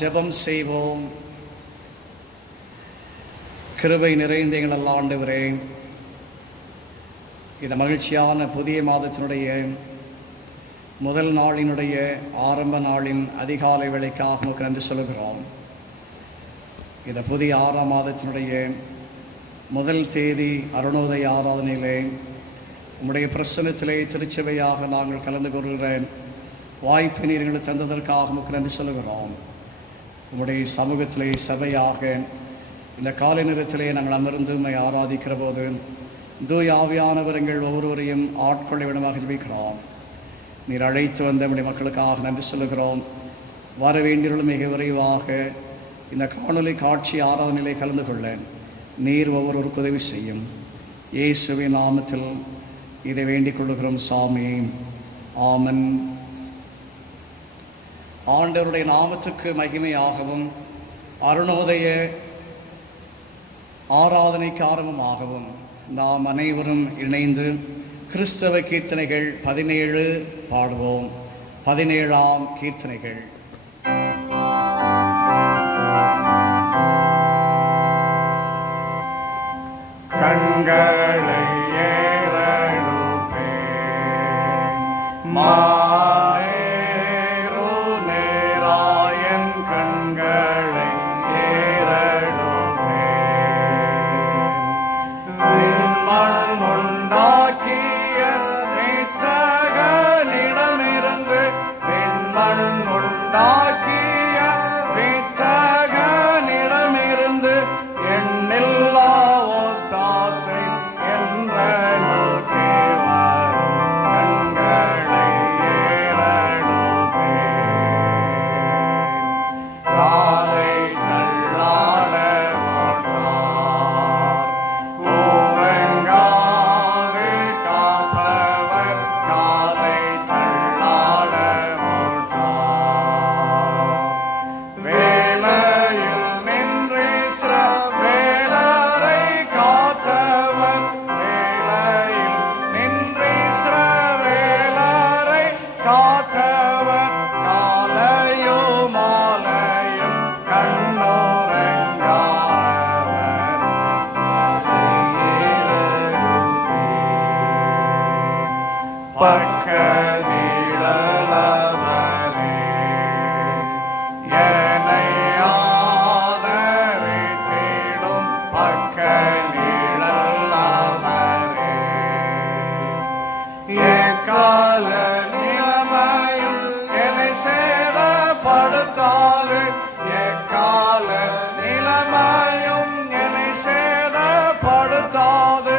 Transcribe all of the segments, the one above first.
ஜெபம் செய்வோம். கிருபை நிறைந்த எங்கள் ஆண்டவரே, இந்த மகிழ்ச்சியான புதிய மாதத்தினுடைய முதல் நாளினுடைய ஆரம்ப நாளின் அதிகாலை வேளைக்காக நமக்கு நன்றி சொல்கிறோம். இந்த புதிய 6ஆம் மாதத்தினுடைய முதல் தேதி அருணோதய ஆராதனையிலே உம்முடைய பிரசன்னத்திலே திருச்சபையாக நாங்கள் கலந்து கொள்கிற வாய்ப்பு நீர் தந்ததற்காக நமக்கு நன்றி சொல்கிறோம். உம்முடைய சமூகத்திலே சபையாக இந்த காலை நேரத்திலே நாங்கள் அமர்ந்து உம்மை ஆராதிக்கிற போது தூய ஆவியானவர் எங்கள் ஒவ்வொருவரையும் ஆட்கொள்ள விடமாக ஜெபிக்கிறோம். நீர் அழைத்து வந்த நம்முடைய மக்களுக்காக நன்றி சொல்லுகிறோம். வர வேண்டியவர்களும் மிக விரைவாக இந்த காணொலி காட்சி ஆராதனையிலே கலந்து கொள்ள நீர் ஒவ்வொருவருக்கு உதவி செய்யும். இயேசுவின் நாமத்தில் இதை வேண்டிக் கொள்ளுகிறோம் சாமி, ஆமன். ஆண்டவருடைய நாமத்துக்கு மகிமையாகவும் அருணோதய ஆராதனைக்கு ஆரம்பமாகவும் நாம் அனைவரும் இணைந்து கிறிஸ்தவ கீர்த்தனைகள் 17 பாடுவோம். 17ஆம் கீர்த்தனைகள். கண்களை ஏறெடுப்பேன் நேராயன் கண்களை ஏறெடுப்பேன். மண் உண்டாக்கிய மீட்டகனிடமிருந்து பெண்மண் உண்டாக்கிய மீட்டகனிடமிருந்து எண்ணில்லா ஒத்தாசை என்ற நோக்கே வரும் கண்களை ஏறெடுப்பேன். காலை தள்ளாட மாட்டார், ஊரங்காது காப்பவர் காலை தள்ளாட மாட்டார். வேலையில் நின்று வேலரை காத்தவர், வேலையில் நின்று வேலரை காத்தவர் காலையோ மாலையும் கண்ணோரங்காரவர் பக்க நீழலவரே என்னை ஆதரித்திடும் பக்க நீழலவரே. எக்கால நிலைமையும் என்னை சேதப்படுத்தாது, எக்கால நிலைமையும் என்னை சேதப்படுத்தாது.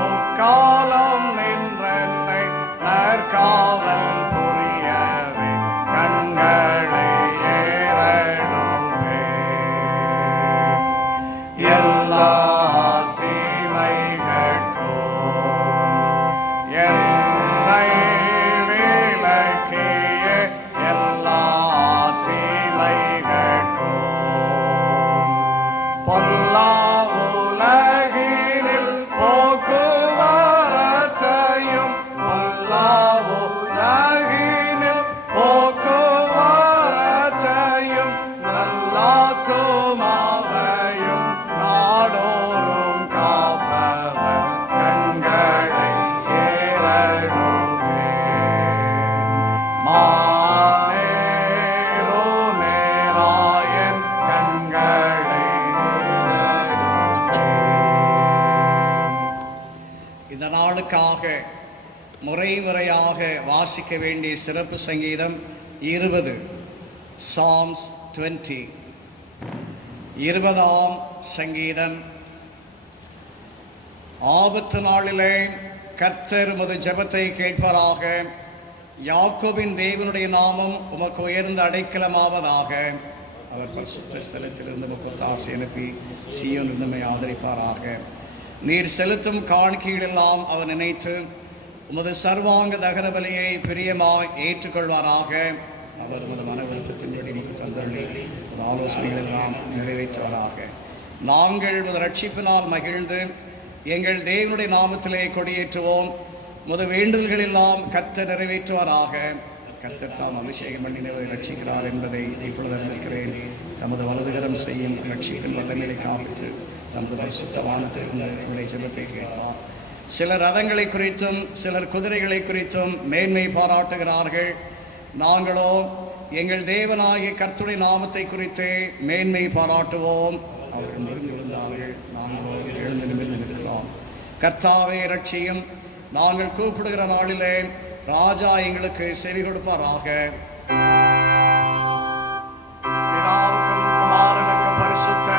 முக்காலம் நின்றென்னை நற்காவல் புரியவே கண்களை ஏறெடுப்பேன். எல்லா தீமைகளுக்கும் என்னை விலக்கிய, எல்லா தீமைகளுக்கும் பொல்லா உலகினில் போக்குவரத்தையும், பொல்லா உலகினில் போக்குவரத்தையும் நல்லாத்துமாவையும் நாடோறும் காப்பவர் கண்களை ஏறெடுப்பேன். மானேரோ நேராயன் கண்களை ஏறெடுப்பேன். இந்த நாளுக்காக முறையாக வாசிக்க வேண்டிய சிறப்பு சங்கீதம் 20, சாம்ஸ் 20. 20ஆம் சங்கீதம். ஆபத்து நாளிலே கர்த்தர் உமது ஜெபத்தை கேட்பாராக. யாக்கோபின் தேவனுடைய நாமம் உமக்கு உயர்ந்த அடைக்கலமாவதாக. அவர் பரிசுத்த ஸ்தலத்திலிருந்து உமக்கு ஒத்தாசை அனுப்பி சீயோனிலிருந்து உம்மை ஆதரிப்பாராக. நீர் செலுத்தும் காணிக்கைகளெல்லாம் அவர் நினைத்து உமது சர்வாங்க தகன பலியை பிரியமாய் ஏற்றுக்கொள்வாராக. அவர் உமது மன விருப்பத்தின்படி நமக்கு தந்தருளி உமது ஆலோசனைகள் எல்லாம் நிறைவேற்றுவாராக. நாங்கள் உமது ரட்சிப்பினால் மகிழ்ந்து எங்கள் தேவனுடைய நாமத்திலே கொடியேற்றுவோம். உமது வேண்டுதல்கள் எல்லாம் கர்த்தர் நிறைவேற்றுவாராக. கர்த்தர் தாம் அபிஷேகம் பண்ணினவரை ரட்சிக்கிறார் என்பதை இப்பொழுது அறிந்திருக்கிறேன். தமது வலதுகரம் செய்யும் ரட்சிப்பின் வல்லமையை காப்பிட்டு தமது பரிசுத்த வானத்திலிருந்து உங்களுடைய ஜெபத்தை கேட்பார். சிலர் ரதங்களை குறித்தும் சிலர் குதிரைகளை குறித்தும் மேன்மை பாராட்டுகிறார்கள். நாங்களோ எங்கள் தேவனாகிய கர்த்தருடைய நாமத்தை குறித்து மேன்மை பாராட்டுவோம். அவர்கள் முறிந்து விழுந்தார்கள், நாங்களோ எழுந்து நிமிர்ந்து நிற்கிறோம். கர்த்தாவே இரட்சியும், நாங்கள் கூப்பிடுகிற நாளிலே ராஜா எங்களுக்கு செவி கொடுப்பாராக. பிதாவுக்கும் குமாரனுக்கும் பரிசுத்த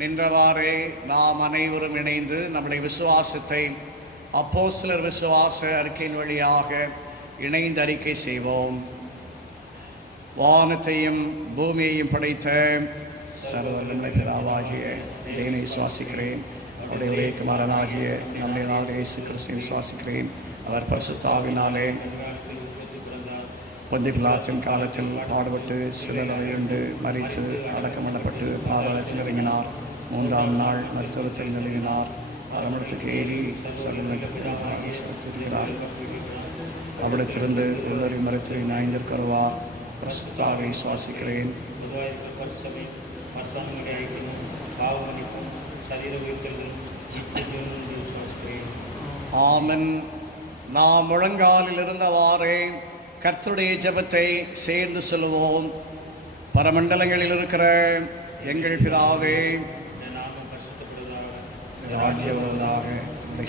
நின்றவாறே நாம் அனைவரும் இணைந்து நம்முடைய விசுவாசத்தை அப்போஸ்தலர் விசுவாச அறிக்கையின் வழியாக இணைந்து அறிக்கை செய்வோம். வானத்தையும் பூமியையும் படைத்த சர்வவல்லமை பிதாவாகிய தேவனை விசுவாசிக்கிறேன். அவருடைய ஒரே குமாரனாகிய நம்முடைய நாதர் இயேசு கிறிஸ்துவை விசுவாசிக்கிறேன். அவர் பரிசுத்த ஆவியினாலே பொந்தி பிலாத்தின் காலத்தில் பாடுபட்டு சிலுவையுண்டு மரித்து அடக்கம் பண்ணப்பட்டு பாதாளத்தில் இறங்கினார். 3ஆம் நாள் மருத்துவத்தில் நிலவினார். அரமணத்துக்கு ஏறி செலுத்துகிறார். அவிடத்திலிருந்து உள்ளறி மருத்துவ ஞாயிந்திருக்கிறவார். பரிசுத்தாவை சுவாசிக்கிறேன். ஆமென். நாம் முழங்காலில் இருந்தவாறே கர்த்தருடைய ஜெபத்தை சேர்ந்து சொல்லுவோம். பரமண்டலங்களில் இருக்கிற எங்கள் பிதாவே, ராஜ்யம் வருவதாக,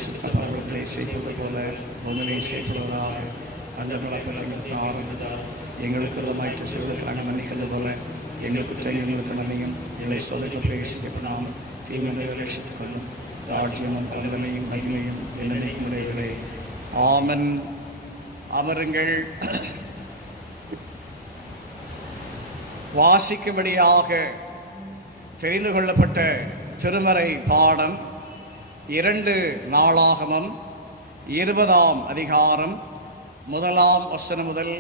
சுத்த பர்வத்திலே செய்வது போல பூமியிலே செய்வதாக. அந்த பலப்பற்றத்தால் எங்களுக்கு விதமாயிட்டு செய்வதற்கு நாங்கள் மன்னிக்கிறது போல எங்கள் குற்றங்களுக்கு நன்மையும் எங்களை சொல்லுக்கு பிரவேசிக்கப்படாமல் தீமையை ரட்சித்துக் கொள்ளும். ராஜ்யமும் பலவலையும் மகிமையும் என்னைக்கும் உடையவர்களே. ஆமென். அமருங்கள். வாசிக்கும்படியாக தெரிந்து கொள்ளப்பட்ட திருமறை பாடம் 2 நாளாகமம் 20ஆம் அதிகாரம் 1ஆம் வசனம் முதல்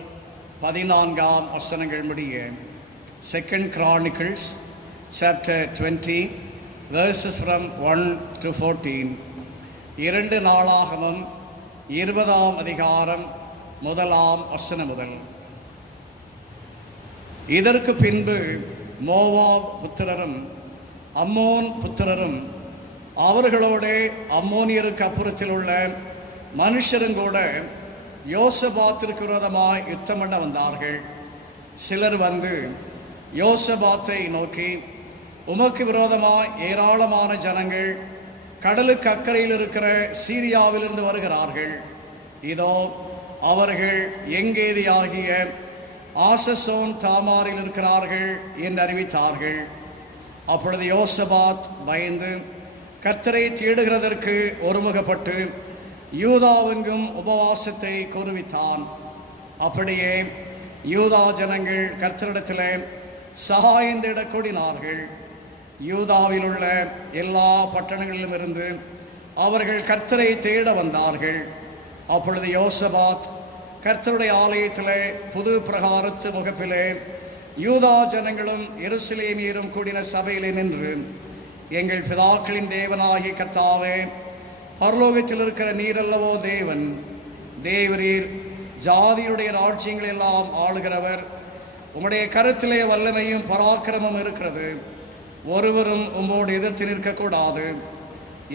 14ஆம் வசனங்கள் முடிய. 2 Chronicles chapter 20 verses from 1 to 14. 2 நாளாகமம் 20ஆம் அதிகாரம் 1ஆம் வசனம் முதல். இதற்கு பின்பு மோவாப் புத்திரரும் அம்மோன் புத்திரரும் அவர்களோடு அம்மோனியருக்கு அப்புறத்தில் உள்ள மனுஷரும் கூட யோசபாத்திற்கு விரோதமாய் யுத்தம் பண்ண வந்தார்கள். சிலர் வந்து யோசபாத்தை நோக்கி, உமக்கு விரோதமாய் ஏராளமான ஜனங்கள் கடலுக்கு அக்கறையில் இருக்கிற சீரியாவிலிருந்து வருகிறார்கள். இதோ அவர்கள் எங்கேதியாகிய ஆசசோன் தாமாரில் இருக்கிறார்கள் என்று அறிவித்தார்கள். அப்பொழுது யோசபாத் பயந்து கர்த்தரை தேடுகிறதற்கு ஒருமுகப்பட்டு யூதாவெங்கும் உபவாசத்தை கூறுவித்தான். அப்படியே யூதா ஜனங்கள் கர்த்தரிடத்திலே சகாயம் தேட கூடினார்கள். யூதாவில் உள்ள எல்லா பட்டணங்களிலும் இருந்து அவர்கள் கர்த்தரை தேட வந்தார்கள். அப்பொழுது யோசபாத் கர்த்தருடைய ஆலயத்திலே புது பிரகாரத்து முகப்பிலே யூதா ஜனங்களும் எருசலேமியரும் கூடின சபையிலே நின்று, எங்கள் பிதாக்களின் தேவனாகிய கர்த்தாவே, பரலோகத்தில் இருக்கிற நீரல்லவோ தேவன், தேவரீர் ஜாதியுடைய ராஜ்யங்கள் எல்லாம் ஆளுகிறவர், உம்முடைய கருத்திலே வல்லமையும் பராக்கிரமும் இருக்கிறது, ஒருவரும் உம்மோடு எதிர்த்து நிற்கக்கூடாது.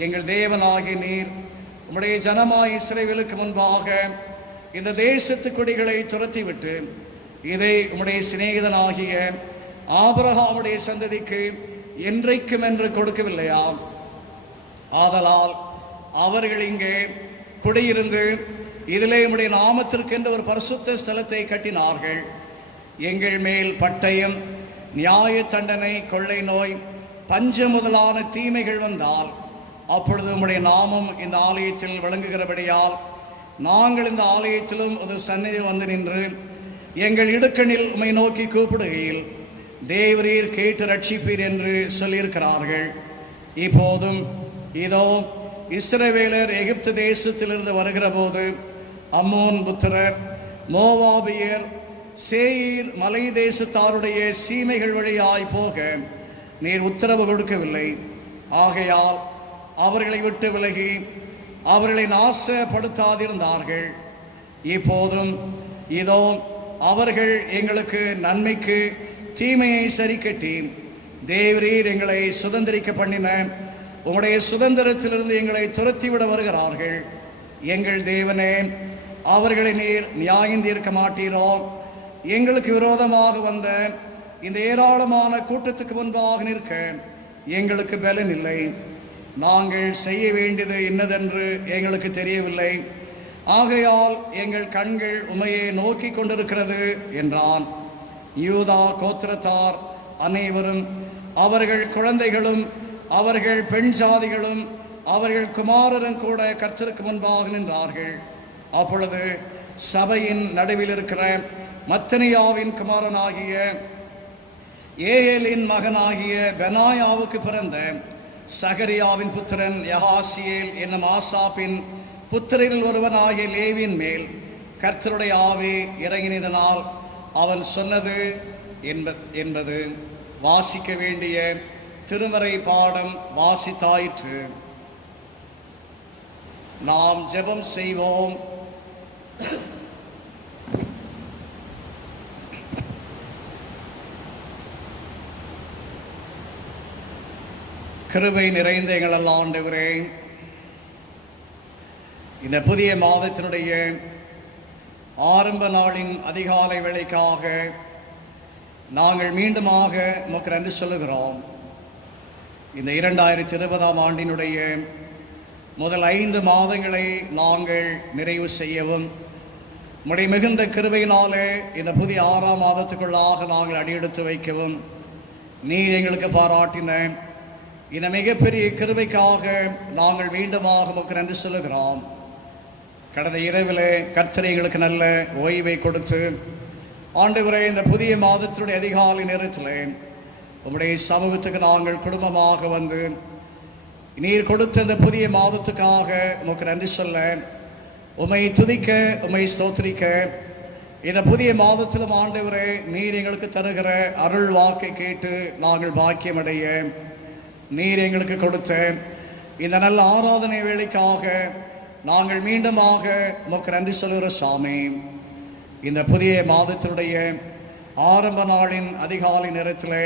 எங்கள் தேவனாகிய நீர் உம்முடைய ஜனமாய் இஸ்ரவேலுக்கு முன்பாக இந்த தேசத்து கொடிகளை துரத்திவிட்டு இதை உம்முடைய சிநேகிதனாகிய ஆபிரகாமுடைய சந்ததிக்கு என்றைக்கும் என்று கொடுக்கவில்லையா? ஆதலால் அவர்கள் இங்கே குடியிருந்து இதிலே உம்முடைய நாமத்திற்கென்று ஒரு பரிசுத்த ஸ்தலத்தை கட்டினார்கள். எங்கள் மேல் பட்டயம், நியாய தண்டனை, கொள்ளை நோய், பஞ்சம் முதலான தீமைகள் வந்தால் அப்பொழுது உம்முடைய நாமம் இந்த ஆலயத்தில் விளங்குகிறபடியால் நாங்கள் இந்த ஆலயத்திலும் ஒரு சந்நிதியில் வந்து நின்று எங்கள் இடுக்கணில் உம்மை நோக்கி கூப்பிடுகையில் தேவரீர் கேட்டு ரட்சிப்பீர் என்று சொல்லியிருக்கிறார்கள். இப்போதும் இதோ இஸ்ரவேலர் எகிப்து தேசத்திலிருந்து வருகிற போது அம்மோன் புத்திரர், மோவாபியர், சேயீர் மலை தேசத்தாருடைய சீமைகள் வழியாய் போக நீர் உத்தரவு கொடுக்கவில்லை. ஆகையால் அவர்களை விட்டு விலகி அவர்களை நாசப்படுத்தாதிருந்தார்கள். இப்போதும் இதோ அவர்கள் எங்களுக்கு நன்மைக்கு தீமையை சரி கட்டி தேவரீர் எங்களை சுதந்திரிக்க பண்ணின உம்முடைய சுதந்திரத்திலிருந்து எங்களை துரத்திவிட வருகிறார்கள். எங்கள் தேவனே, அவர்களை நீர் நியாயம் தீர்க்க மாட்டீரோ? எங்களுக்கு விரோதமாக வந்த இந்த ஏராளமான கூட்டத்துக்கு முன்பாக நிற்க எங்களுக்கு பலன் இல்லை. நாங்கள் செய்ய வேண்டியது என்னதென்று எங்களுக்கு தெரியவில்லை. ஆகையால் எங்கள் கண்கள் உமையை நோக்கி கொண்டிருக்கிறது என்றான். யூதா கோத்திரத்தார் அனைவரும், அவர்கள் குழந்தைகளும் அவர்கள் பெண் ஜாதிகளும் அவர்கள் குமாரரும் கூட கர்த்தருக்கு முன்பாக நின்றார்கள். அப்பொழுது சபையின் நடுவில் இருக்கிற மத்தனியாவின் குமாரனாகிய ஏயேலின் மகனாகிய பெனாயாவுக்கு பிறந்த சகரியாவின் புத்திரன் யஹாசியேல் என்னும் ஆசாப்பின் புத்திரில் ஒருவனாகிய லேவியின் மேல் கர்த்தருடைய ஆவி இறங்கினதனால் அவன் சொன்னது என்பது வாசிக்க வேண்டிய திருமறை பாடம் வாசித்தாயிற்று. நாம் ஜெபம் செய்வோம். கிருபை நிறைந்த எங்கள் நல்ல ஆண்டவரே, இந்த புதிய மாதத்தினுடைய ஆரம்ப நாளின் அதிகாலை வேளைக்காக நாங்கள் மீண்டுமாக உமக்கு நன்றி சொல்லுகிறோம். இந்த 2020ஆம் ஆண்டினுடைய முதல் 5 மாதங்களை நாங்கள் நிறைவு செய்யவும், உம்முடைய மிகுந்த கிருபையினாலே இந்த புதிய 6ஆம் மாதத்துக்குள்ளாக நாங்கள் அடியெடுத்து வைக்கவும் நீர் எங்களுக்கு பாராட்டின இந்த மிகப்பெரிய கிருபைக்காக நாங்கள் மீண்டுமாக உமக்கு நன்றி சொல்லுகிறோம். கடந்த இரவில் கர்த்தர் எங்களுக்கு நல்ல ஓய்வை கொடுத்து ஆண்டவரே, இந்த புதிய மாதத்தினுடைய அதிகாலை நேரத்தில் உம்முடைய சமூகத்துக்கு நாங்கள் குடும்பமாக வந்து நீர் கொடுத்த இந்த புதிய மாதத்துக்காக உமக்கு நன்றி சொல்ல, உம்மை துதிக்க, உம்மை ஸ்தோத்திரிக்க, இந்த புதிய மாதத்திலும் ஆண்டவரே நீர் எங்களுக்கு தருகிற அருள் வாக்கை கேட்டு நாங்கள் பாக்கியமடைய நீர் எங்களுக்கு கொடுத்த இந்த நல்ல ஆராதனை வேளைக்காக நாங்கள் மீண்டுமாக உமக்கு நன்றி சொல்லுகிற சாமி. இந்த புதிய மாதத்தினுடைய ஆரம்ப நாளின் அதிகாலை நேரத்தில்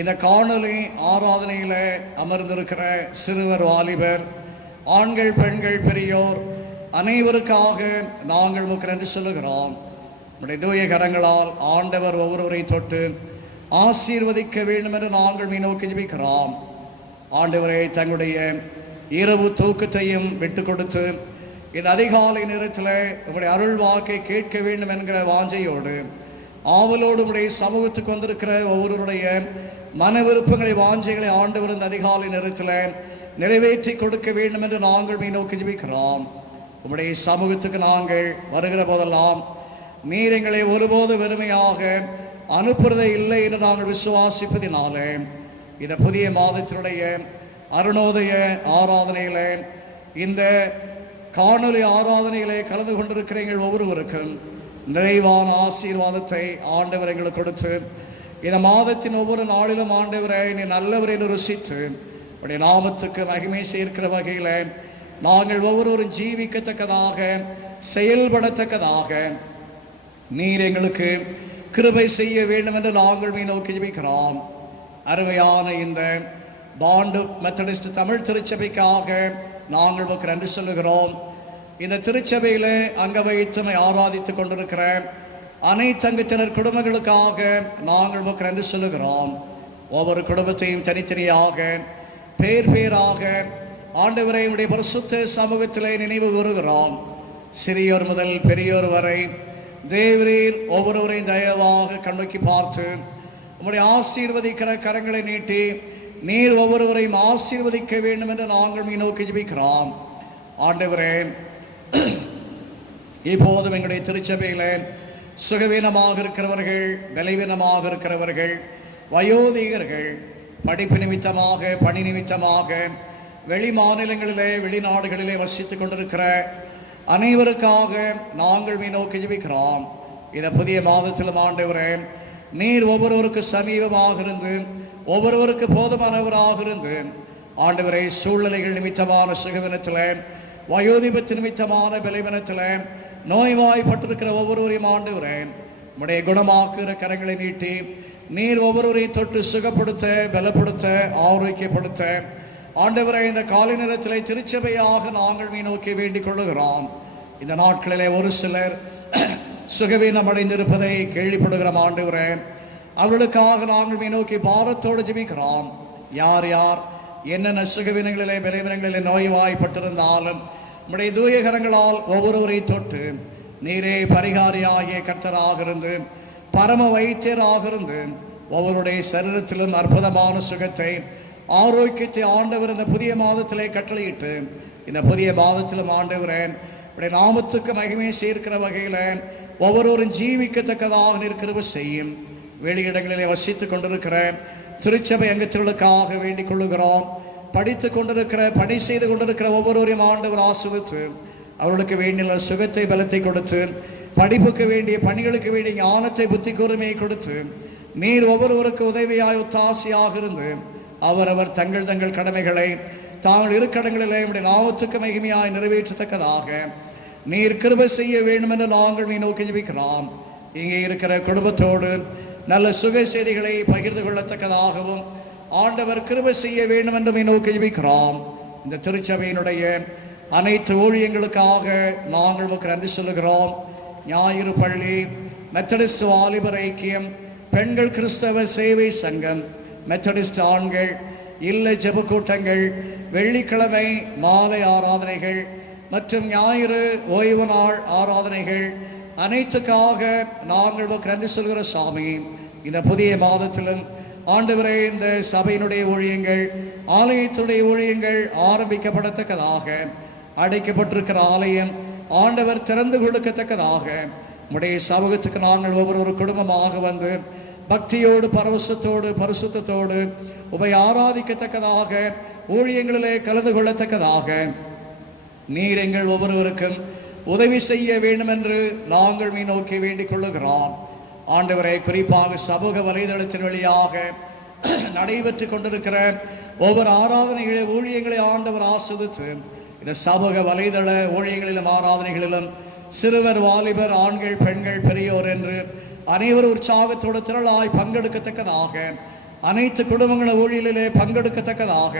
இந்த காணொளி ஆராதனையில் அமர்ந்திருக்கிற சிறுவர், வாலிபர், ஆண்கள், பெண்கள், பெரியோர் அனைவருக்காக நாங்கள் உமக்கு நன்றி சொல்லுகிறோம். உடைய தூய கரங்களால் ஆண்டவர் ஒவ்வொருவரை தொட்டு ஆசீர்வதிக்க வேண்டும் என்று நாங்கள் நோக்கி ஜெபிக்கிறோம். ஆண்டவரை தங்களுடைய இரவு தூக்கத்தையும் விட்டு கொடுத்து இந்த அதிகாலை நேரத்தில் உங்களுடைய அருள் வாக்கை கேட்க வேண்டும் என்கிற வாஞ்சையோடு ஆவலோடு உடைய சமூகத்துக்கு வந்திருக்கிற ஒவ்வொருவருடைய மன விருப்பங்களை, வாஞ்சைகளை ஆண்டவர் இந்த அதிகாலை நேரத்தில் நிறைவேற்றி கொடுக்க வேண்டும் என்று நாங்கள் நோக்கி ஜெபிக்கிறோம். உங்களுடைய சமூகத்துக்கு நாங்கள் வருகிற போதெல்லாம் நீர் எங்களை ஒருபோது வெறுமையாக அனுப்புறதே இல்லை என்று நாங்கள் விசுவாசிப்பதினாலே இந்த புதிய மாதத்தினுடைய அருணோதய ஆராதனையிலே, இந்த காணொலி ஆராதனையிலே கலந்து கொண்டிருக்கிற எங்கள் ஒவ்வொருவருக்கும் நிறைவான ஆசீர்வாதத்தை ஆண்டவர் எங்களுக்கு கொடுத்து இந்த மாதத்தின் ஒவ்வொரு நாளிலும் ஆண்டவரை நீ நல்லவரை ருசித்து உடைய நாமத்துக்கு மகிமை சேர்க்கிற வகையில் நாங்கள் ஒவ்வொருவரும் ஜீவிக்கத்தக்கதாக, செயல்படத்தக்கதாக நீர் எங்களுக்கு கிருபை செய்ய வேண்டும் என்று நாங்கள் நோக்கி ஜெபிக்கிறோம். அருமையான இந்த பாண்டு மெத்தடிஸ்ட் தமிழ் திருச்சபைக்காக நாங்கள் உமக்கு நன்றி சொல்லுகிறோம். இந்த திருச்சபையில் அங்க வைத்துமை ஆராதித்து கொண்டிருக்கிற அனைத்து அங்கத்தினர் குடும்பங்களுக்காக நாங்கள் உமக்கு நன்றி சொல்லுகிறோம். ஒவ்வொரு குடும்பத்தையும் தனித்தனியாக, பேராக ஆண்டவரை உடைய பரிசுத்த சமூகத்திலே நினைவு கூறுகிறோம். சிறியோர் முதல் பெரியோர் வரை தேவரீர் ஒவ்வொருவரையும் தயவாக கண்ணோக்கி பார்த்து உம்முடைய ஆசீர்வதிக்கிற கரங்களை நீட்டி நீர் ஒவ்வொருவரையும் ஆசீர்வதிக்க வேண்டும் என்று நாங்கள் மீ நோக்கி ஜெபிக்கிறோம். ஆண்டவரே, இப்போதும் எங்களுடைய திருச்சபையில் சுகவீனமாக இருக்கிறவர்கள், பலவீனமாக இருக்கிறவர்கள், வயோதிகர்கள், படிப்பு நிமித்தமாக, பணி நிமித்தமாக வெளி மாநிலங்களிலே வெளிநாடுகளிலே வசித்துக் கொண்டிருக்கிற அனைவருக்காக நாங்கள் மீ நோக்கி ஜெபிக்கிறோம். இந்த புதிய மாதத்திலும் ஆண்டவரே, நீர் ஒவ்வொருவருக்கு சமீபமாக இருந்து ஒவ்வொருவருக்கு போதுமானவராக இருந்து ஆண்டவரே, சூழ்நிலைகள் நிமித்தமான சுகவீனத்தில், வயோதிபத்து நிமித்தமான பலவீனத்தில் நோய்வாய்ப்பட்டிருக்கிற ஒவ்வொருவரையும் ஆண்டவரே, உம்முடைய குணமாக்குகிற கரங்களை நீட்டி நீர் ஒவ்வொருவரையும் தொட்டு சுகப்படுத்த, பலப்படுத்த, ஆரோக்கியப்படுத்த ஆண்டவரை இந்த காலை நேரத்தில் திருச்சபையாக நாங்கள் மீ நோக்கி வேண்டிக் கொள்ளுகிறோம். இந்த நாட்களிலே ஒரு சிலர் சுகவீனம் அடைந்திருப்பதை கேள்விப்படுகிறோம். ஆண்டவரே, அவர்களுக்காக நாங்கள் மீ நோக்கி பாரத்தோடு ஜெபிக்கிறோம். யார் யார் என்னென்ன சுகவீனங்களிலே பலவீனங்களிலே நோய்வாய்ப்பட்டிருந்தாலும் உம்முடைய தூயகரங்களால் ஒவ்வொருவரை தொட்டு நீரே பரிகாரியாகிய கர்த்தராக இருந்து, பரம வைத்தியராக இருந்து ஒவ்வொருடைய சரீரத்திலும் அற்புதமான சுகத்தை, ஆரோக்கியத்தை ஆண்டவர் இந்த புதிய மாதத்திலே கட்டளையிட்டு இந்த புதிய மாதத்திலும் ஆண்டவரே, உடைய நாமத்துக்கு மகிமை சேர்க்கிற வகையில் ஒவ்வொருவரும் ஜீவிக்கத்தக்கதாக நிற்கிறவ செய்யும். வெளியிடங்களிலே வசித்துக் கொண்டிருக்கிற திருச்சபை அங்கத்திற்காக வேண்டிக் கொள்ளுகிறோம். படித்து கொண்டிருக்கிற, பணி செய்து கொண்டிருக்கிற ஒவ்வொருவரையும் ஆண்டவர் ஆசீர்வதித்து அவர்களுக்கு வேண்டிய சுகத்தை, பலத்தை கொடுத்து, படிப்புக்கு வேண்டிய, பணிகளுக்கு வேண்டிய ஞானத்தை, புத்தி கூர்மையை கொடுத்து நீர் ஒவ்வொருவருக்கு உதவியாய் ஒத்தாசையாக இருந்து அவரவர் தங்கள் தங்கள் கடமைகளை தாங்கள் இருக்கடங்களிலே உடைய நாமத்துக்கு மகிமையாய் நிறைவேற்றத்தக்கதாக நீர் கிருபை செய்ய வேண்டும் என்று நாங்கள் மீ நோக்கி ஜெபிக்கிறோம். இங்கே இருக்கிற குடும்பத்தோடு நல்ல சுக செய்திகளை பகிர்ந்து கொள்ளத்தக்கதாகவும் ஆண்டவர் கிருபை செய்ய வேண்டும் என்று மீ நோக்கி ஜெபிக்கிறோம். இந்த திருச்சபையினுடைய அனைத்து ஊழியங்களுக்காக நாங்கள் உங்களுக்கு நன்றி சொல்லுகிறோம். ஞாயிறு பள்ளி, மெத்தடிஸ்ட் வாலிபர் ஐக்கியம், பெண்கள் கிறிஸ்தவ சேவை சங்கம், மெத்தடிஸ்ட் ஆண்கள் இல்ல ஜெப கூட்டங்கள், வெள்ளிக்கிழமை மாலை ஆராதனைகள் மற்றும் ஞாயிறு ஓய்வு நாள் ஆராதனைகள் அனைத்துக்காக நாங்கள் உங்களுக்கு நன்றி சொல்கிற சாமி. இந்த புதிய மாதத்திலும் ஆண்டவரே, இந்த சபையினுடைய ஊழியங்கள், ஆலயத்துடைய ஊழியங்கள் ஆரம்பிக்கப்படத்தக்கதாக, அடைக்கப்பட்டிருக்கிற ஆலயம் ஆண்டவர் திறந்து கொடுக்கத்தக்கதாக உடைய சமூகத்துக்கு நாங்கள் ஒவ்வொரு குடும்பமாக வந்து பக்தியோடு, பரவசத்தோடு, பரிசுத்தத்தோடு உமை ஆராதிக்கத்தக்கதாக, ஊழியங்களிலே கலந்து கொள்ளத்தக்கதாக நீர் எங்கள் ஒவ்வொருவருக்கும் உதவி செய்ய வேண்டும் என்று நாங்கள் மீ நோக்கி வேண்டிக் கொள்ளுகிறோம். ஆண்டவரை, குறிப்பாக சமூக வலைதளத்தின் வழியாக நடைபெற்று கொண்டிருக்கிற ஒவ்வொரு ஆராதனைகளை, ஊழியங்களை ஆண்டவர் ஆஸ்வதித்து இந்த சமூக வலைதள ஊழியங்களிலும் ஆராதனைகளிலும் சிறுவர், வாலிபர், ஆண்கள், பெண்கள், பெரியோர் என்று அனைவரும் உற்சாகத்தோடு திரளாய் பங்கெடுக்கத்தக்கதாக, அனைத்து குடும்பங்களும் ஊழியலிலே பங்கெடுக்கத்தக்கதாக,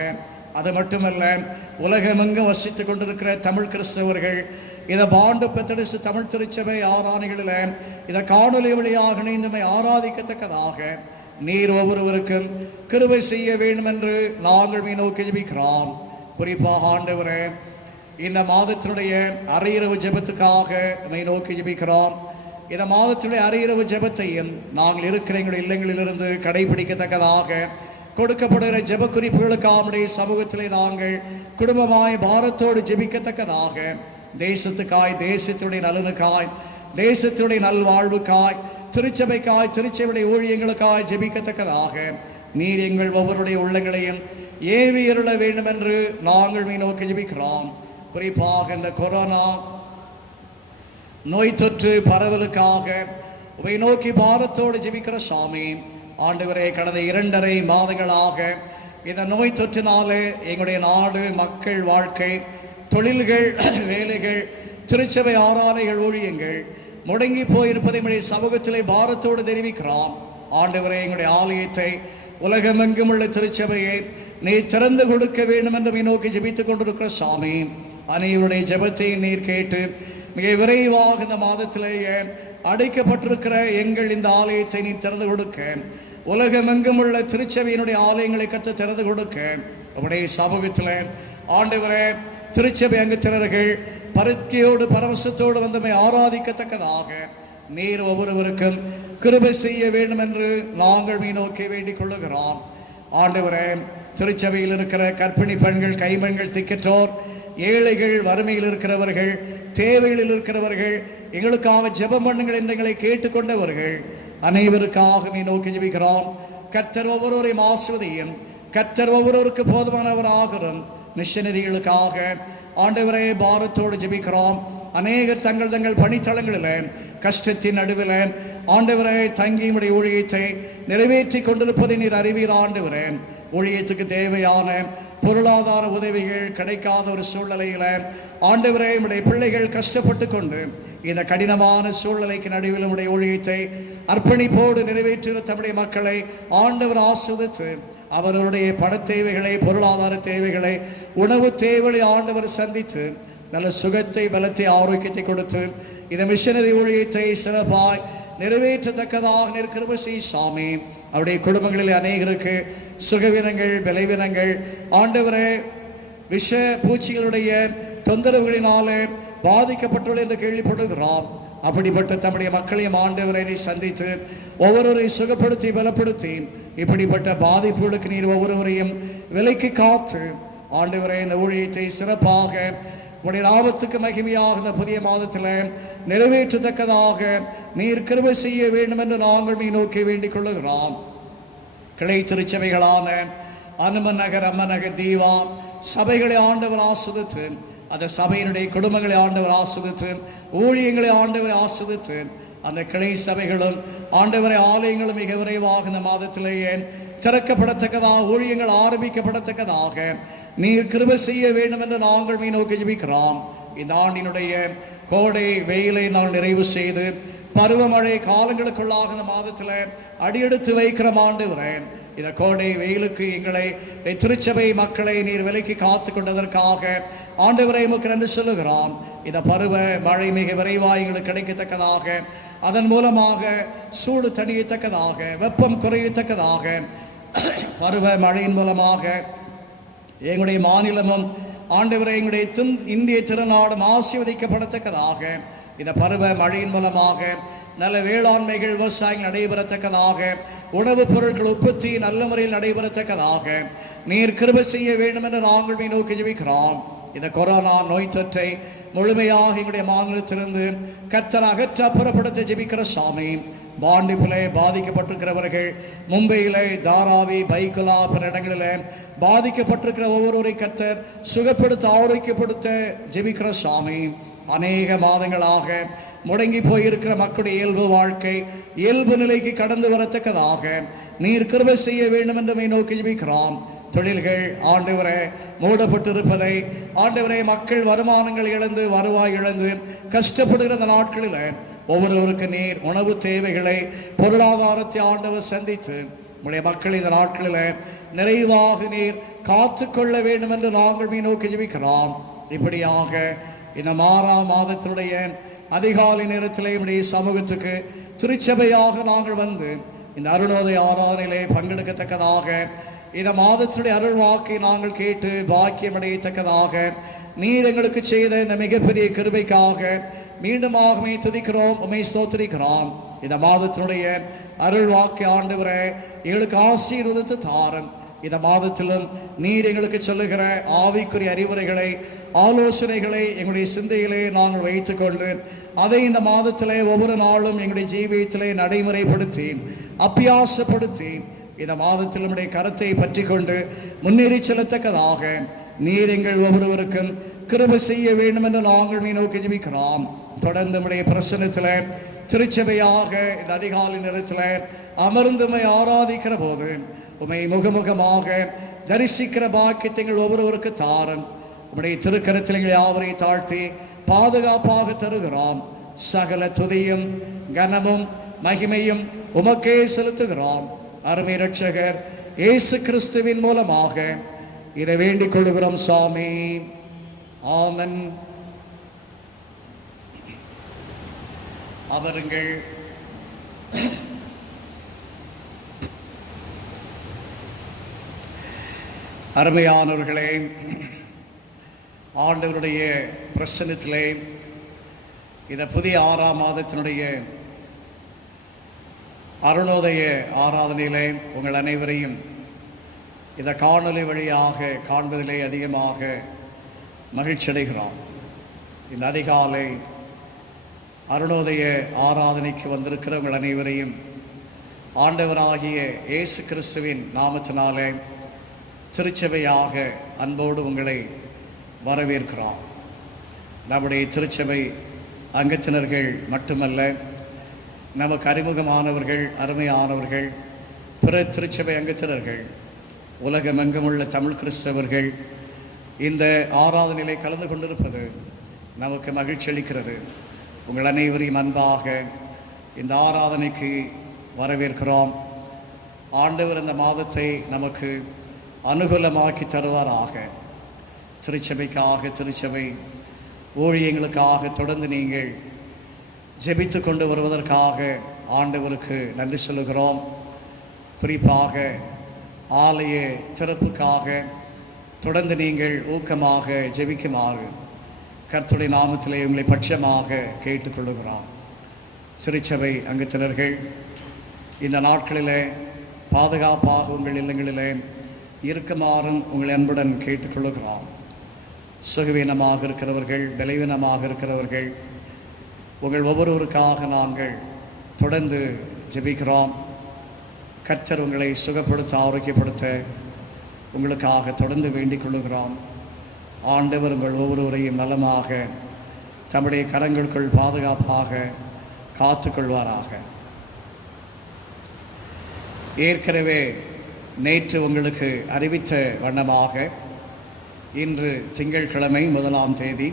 அது மட்டுமல்ல உலகமெங்கும் வசித்துக் கொண்டிருக்கிற தமிழ் கிறிஸ்தவர்கள் இதை பாண்டு பெத்தடிஸ்ட் தமிழ் திருச்சபை ஆராதனைகளில் இதை காணொலி வழியாக இணைந்துமை ஆராதிக்கத்தக்கதாக நீர் ஒவ்வொருவருக்கும் கிருபை செய்ய வேண்டும் என்று நாங்கள் மீ நோக்கி ஜெபிக்கிறோம். குறிப்பாக ஆண்டவரே, இந்த மாதத்தினுடைய அரையிரவு ஜெபத்துக்காக மை நோக்கி ஜெபிக்கிறோம். இந்த மாதத்தினுடைய அரையிரவு ஜெபத்தையும் நாங்கள் இருக்கிற எங்களுடைய இல்லங்களிலிருந்து கடைபிடிக்கத்தக்கதாக கொடுக்கப்படுகிற ஜெப குறிப்புகளுக்காக சமூகத்திலே நாங்கள் குடும்பமாய் பாரத்தோடு ஜெபிக்கத்தக்கதாக, தேசத்துக்காய், தேசத்துடைய நலனுக்காய், தேசத்துடைய நல்வாழ்வுக்காய், திருச்சபைக்காய், திருச்சபையுடைய ஊழியங்களுக்காய் ஜெபிக்கத்தக்கதாக நீர் எங்கள் ஒவ்வொருடைய உள்ளங்களையும் ஏவி அருள வேண்டும் என்று நாங்கள் மீ நோக்கி ஜெபிக்கிறோம். குறிப்பாக இந்த கொரோனா நோய் தொற்று பரவலுக்காக உமை நோக்கி பாரத்தோடு ஜெபிக்கிற சாமி. ஆண்டவரே, கடந்த 2.5 மாதங்களாக இந்த நோய் தொற்றினாலே எங்களுடைய நாடு, மக்கள் வாழ்க்கை, தொழில்கள், வேலைகள், திருச்சபை ஆராதனைகள், ஊழியங்கள் முடங்கி போயிருப்பதை நம்முடைய சமூகத்திலே பாரத்தோடு தெரிவிக்கிறோம். ஆண்டவரே, எங்களுடைய ஆலயத்தை, உலகமெங்கும் உள்ள திருச்சபையை நீ திறந்து கொடுக்க வேண்டும் என்று நோக்கி ஜெபித்துக் கொண்டிருக்கிற சாமி. அனைவருடைய ஜெபத்தை நீர் கேட்டு மிக விரைவாக இந்த மாதத்திலேயே அடைக்கப்பட்டிருக்கிற எங்கள் இந்த ஆலயத்தை நீ திறந்து கொடுக்க, உலகமெங்கும் உள்ள திருச்சபையினுடைய ஆலயங்களை கற்று திறந்து கொடுக்க உடைய சமூகத்தில் ஆண்டவரே, திருச்சபை அங்கத்தினர்கள் பருத்தியோடு பரவசத்தோடு வந்தமை ஆராதிக்கத்தக்கதாக நீர் ஒவ்வொருவருக்கும் கிருபை செய்ய வேண்டும் என்று நாங்கள் மீ நோக்கி வேண்டிக் கொள்ளுகிறோம். ஆண்டவரே, திருச்சபையில் இருக்கிற கர்ப்பிணி பெண்கள், கைம்பெண்கள், திக்கற்றோர், ஏழைகள், வறுமையில் இருக்கிறவர்கள், தேவைகளில் இருக்கிறவர்கள், எங்களுக்காக ஜெபம் பண்ணுங்கள் என்று எங்களை கேட்டுக்கொண்டவர்கள் அனைவருக்காகவே நோக்கி ஜெபிக்கிறோம். கர்த்தர் ஒவ்வொருவரையும் ஆசீர்வதியும். கர்த்தர் ஒவ்வொருவருக்கு போதுமானவராகிறோம். மிஷனரிகளுக்காக ஆண்டவரே பாரத்தோடு ஜெபிக்கிறோம். அநேகர் தங்கள் தங்கள் பணித்தளங்களில் கஷ்டத்தின் நடுவில் ஆண்டவரை தங்கி உடைய ஊழியத்தை நிறைவேற்றி கொண்டிருப்பதை நீர் அறிவீர். ஆண்டவரே, ஊழியத்துக்கு தேவையான பொருளாதார உதவிகள் கிடைக்காத ஒரு சூழ்நிலையில் ஆண்டவரே, உடைய பிள்ளைகள் கஷ்டப்பட்டு கொண்டு இந்த கடினமான சூழ்நிலைக்கு நடுவில் உடைய ஊழியத்தை அர்ப்பணிப்போடு நிறைவேற்றுகிற தம்முடைய மக்களை ஆண்டவர் ஆசீர்வதித்து அவர்களுடைய பண தேவைகளை, பொருளாதார தேவைகளை, உணவு தேவைகளை ஆண்டவர் சந்தித்து நல்ல சுகத்தை, பலத்தை, ஆரோக்கியத்தை கொடுத்து இந்த மிஷனரி ஊழியத்தை சிறப்பாய் நிறைவேற்றத்தக்கதாக நிற்கிற சாமி. அவருடைய குடும்பங்களில் அநேகருக்கு சுகவீனங்கள், பலவீனங்கள், ஆண்டவரே விஷ பூச்சிகளுடைய தொந்தரவுகளினாலே பாதிக்கப்பட்டுள்ள என்று கேள்விப்படுகிறோம். அப்படிப்பட்ட தம்முடைய மக்களையும் ஆண்டவரை சந்தித்து ஒவ்வொருவரை சுகப்படுத்தி பலப்படுத்தி இப்படிப்பட்ட பாதிப்புகளுக்கு நீர் ஒவ்வொருவரையும் விலைக்கு காத்து ஆண்டவரை இந்த ஊழியத்தை சிறப்பாக உடைய லாபத்துக்கு மகிமையாக இந்த புதிய மாதத்தில் நிறைவேற்றத்தக்கதாக நீர் கிருபை செய்ய வேண்டும் என்று நாங்கள் மீ நோக்கி வேண்டிக் கொள்ளுகிறோம். கிளை திருச்சபைகளான அனுமன் நகர், அம்மன் நகர், தீவா சபைகளை ஆண்டவர் ஆஸ்வதித்து, அந்த சபையினுடைய குடும்பங்களை ஆண்டவர் ஆஸ்வதித்து, ஊழியங்களை ஆண்டவர் ஆஸ்வதித்து, அந்த கிளை சபைகளும் ஆண்டவரை ஆலயங்களும் மிக விரைவாக இந்த மாதத்திலேயே திறக்கப்படத்தக்கதாக, ஊழியங்கள் ஆரம்பிக்கப்படத்தக்கதாக நீர் கிருபை செய்ய வேண்டும் என்று நாங்கள் மீ நோக்கி ஜெபிக்கிறோம். இந்த ஆண்டினுடைய கோடை வெயிலை நாங்கள் நிறைவு செய்து பருவமழை காலங்களுக்குள்ளாக இந்த மாதத்தில் அடியெடுத்து வைக்கிற ஆண்டவரே, இந்த கோடை வெயிலுக்கு எங்களை திருச்சபை மக்களை நீர் விலைக்கு காத்து கொண்டதற்காக ஆண்டவரை உமக்கு நன்றி சொல்லுகிறோம். இந்த பருவ மழை மிக விரைவாக எங்களுக்கு கிடைக்கத்தக்கதாக, அதன் மூலமாக சூடு தணியத்தக்கதாக, வெப்பம் குறையத்தக்கதாக, பருவ மழையின் மூலமாக எங்களுடைய மாநிலமும் ஆண்டவரை எங்களுடைய இந்திய திருநாடும் ஆசீர்வதிக்கப்படத்தக்கதாக, இந்த பருவ மழையின் மூலமாக நல்ல வேளாண்மைகள், விவசாயம் நடைபெறத்தக்கதாக, உணவுப் பொருட்கள் உற்பத்தி நல்ல முறையில் நடைபெறத்தக்கதாக நீர் கிருபை செய்ய வேண்டும் என்று நாங்கள் மீ நோக்கி ஜெபிக்கிறோம். இந்த கொரோனா நோய் தொற்றை முழுமையாக எங்களுடைய மாநிலத்திலிருந்து கர்த்தர் அகற்ற அப்புறப்படுத்த ஜெபிக்கிற சாமி. பாண்டிப்பிலே பாதிக்கப்பட்டிருக்கிறவர்கள், மும்பையிலே, தாராவி, பைக்குலா பிற இடங்களில் பாதிக்கப்பட்டிருக்கிற ஒவ்வொருவரை கர்த்தர் சுகப்படுத்த, ஆரோக்கியப்படுத்த ஜெபிக்கிற சாமி. அநேக மாதங்களாக முடங்கி போயிருக்கிற மக்களுடைய இயல்பு வாழ்க்கை இயல்பு நிலைக்கு கடந்து வரத்தக்கதாக நீர் கிருபை செய்ய வேண்டும் என்று நோக்கி ஜெபிக்கிறோம். தொழில்கள் ஆண்டவரை மூடப்பட்டிருப்பதை, ஆண்டவரை மக்கள் வருமானங்கள் இழந்து, வருவாய் இழந்து கஷ்டப்படுகிற அந்த நாட்களில் ஒவ்வொருவருக்கு நீர் உணவு தேவைகளை, பொருளாதாரத்தை ஆண்டவர் சந்தித்து உடைய மக்கள் இந்த நாட்களில் நிறைவாக நீர் காத்து கொள்ள வேண்டும் என்று நாங்கள் மீ நோக்கி ஜெபிக்கிறோம். இப்படியாக இந்த மாதத்தினுடைய அதிகாலை நேரத்திலே உடைய சமூகத்துக்கு திருச்சபையாக நாங்கள் வந்து இந்த அருணோதய ஆராதனையிலே பங்கெடுக்கத்தக்கதாக, இந்த மாதத்தினுடைய அருள் வாக்கை நாங்கள் கேட்டு பாக்கியமடையத்தக்கதாக நீர் எங்களுக்கு செய்த இந்த மிகப்பெரிய கிருபைக்காக மீண்டுமாகவே துதிக்கிறோம், உம்மை ஸ்தோத்திரிக்கிறோம். இந்த மாதத்தினுடைய அருள் வாக்கை ஆண்டவரே எங்களுக்கு ஆசீர்வதித்து தாரும். இந்த மாதத்திலும் நீர் எங்களுக்கு சொல்லுகிற ஆவிக்குரிய அறிவுரைகளை, ஆலோசனைகளை எங்களுடைய சிந்தையிலே நாங்கள் வைத்துக்கொண்டு அதை இந்த மாதத்திலே ஒவ்வொரு நாளும் எங்களுடைய ஜீவியத்திலே நடைமுறைப்படுத்தி அபியாசப்படுத்தி இந்த மாதத்தில் நம்முடைய கரத்தை பற்றி கொண்டு முன்னேறி செல்லத்தக்கதாக நீர் எங்கள் ஒவ்வொருவருக்கும் கிருபை செய்ய வேண்டும் என்று நாங்கள் மீ நோக்கி ஜெபிக்கிறோம். தொடர்ந்து நம்முடைய பிரசன்னத்தில் திருச்சபையாக இந்த அதிகாலை நேரத்தில் அமர்ந்து உம்மை ஆராதிக்கிற போது உம்மை முகமுகமாக தரிசிக்கிற பாக்கியத்தை எங்கள் ஒவ்வொருவருக்கு தாரும். உம்முடைய திருக்கரத்தில் எங்கள் யாவரை தாழ்த்தி பாதுகாப்பாக தருகிறோம். சகல துதியும் கனமும் மகிமையும் உமக்கே செலுத்துகிறோம். அருமை இரட்சகர் இயேசு கிறிஸ்துவின் மூலமாக இதை வேண்டிக் கொள்கிறோம் சாமி. ஆமென். அவர்கள் அருமையானவர்களே, ஆண்டவருடைய பிரசன்னத்திலே இந்த புதிய 6ஆம் மாதத்தினுடைய அருணோதய ஆராதனையிலே உங்கள் அனைவரையும் இந்த காணொலி வழியாக காண்பதிலே அதிகமாக மகிழ்ச்சி அடைகிறோம். இந்த அதிகாலை அருணோதய ஆராதனைக்கு வந்திருக்கிற உங்கள் அனைவரையும் ஆண்டவராகிய இயேசு கிறிஸ்துவின் நாமத்தினாலே திருச்சபையாக அன்போடு உங்களை வரவேற்கிறோம். நம்முடைய திருச்சபை அங்கத்தினர்கள் மட்டுமல்ல, நமக்கு அறிமுகமானவர்கள், அருமையானவர்கள், பிற திருச்சபை அங்கத்தினர்கள், உலகமெங்குமுள்ள தமிழ் கிறிஸ்தவர்கள் இந்த ஆராதனையிலே கலந்து கொண்டிருப்பது நமக்கு மகிழ்ச்சி அளிக்கிறது. உங்கள் அனைவரையும் அன்பாக இந்த ஆராதனைக்கு வரவேற்கிறோம். ஆண்டவர் இந்த மாதத்தை நமக்கு அனுகூலமாக்கி தருவாராக. திருச்சபைக்காக, திருச்சபை ஊழியங்களுக்காக தொடர்ந்து நீங்கள் ஜெபித்து கொண்டு வருவதற்காக ஆண்டவருக்கு நன்றி சொல்லுகிறோம். குறிப்பாக ஆலய திறப்புக்காக தொடர்ந்து நீங்கள் ஊக்கமாக ஜெபிக்குமாறு கர்த்தருடைய நாமத்திலே உங்களை பட்சமாக கேட்டுக்கொள்ளுகிறோம். திருச்சபை அங்கத்தினர்கள் இந்த நாட்களிலே பாதுகாப்பாக உங்கள் இல்லங்களிலே இருக்குமாறும் உங்களை அன்புடன் கேட்டுக்கொள்ளுகிறோம். சுகவீனமாக இருக்கிறவர்கள், பலவீனமாக இருக்கிறவர்கள், உங்கள் ஒவ்வொருவருக்காக நாங்கள் தொடர்ந்து ஜெபிக்கிறோம். கர்த்தர் உங்களை சுகப்படுத்த, ஆரோக்கியப்படுத்த உங்களுக்காக தொடர்ந்து வேண்டிக் கொள்ளுகிறோம். ஆண்டவர் உங்கள் ஒவ்வொருவரையும் நலமாக தம்முடைய கரங்களுக்குள் பாதுகாப்பாக காத்துக்கொள்வாராக. ஏற்கனவே நேற்று உங்களுக்கு அறிவித்த வண்ணமாக இன்று திங்கட்கிழமை 1ஆம் தேதி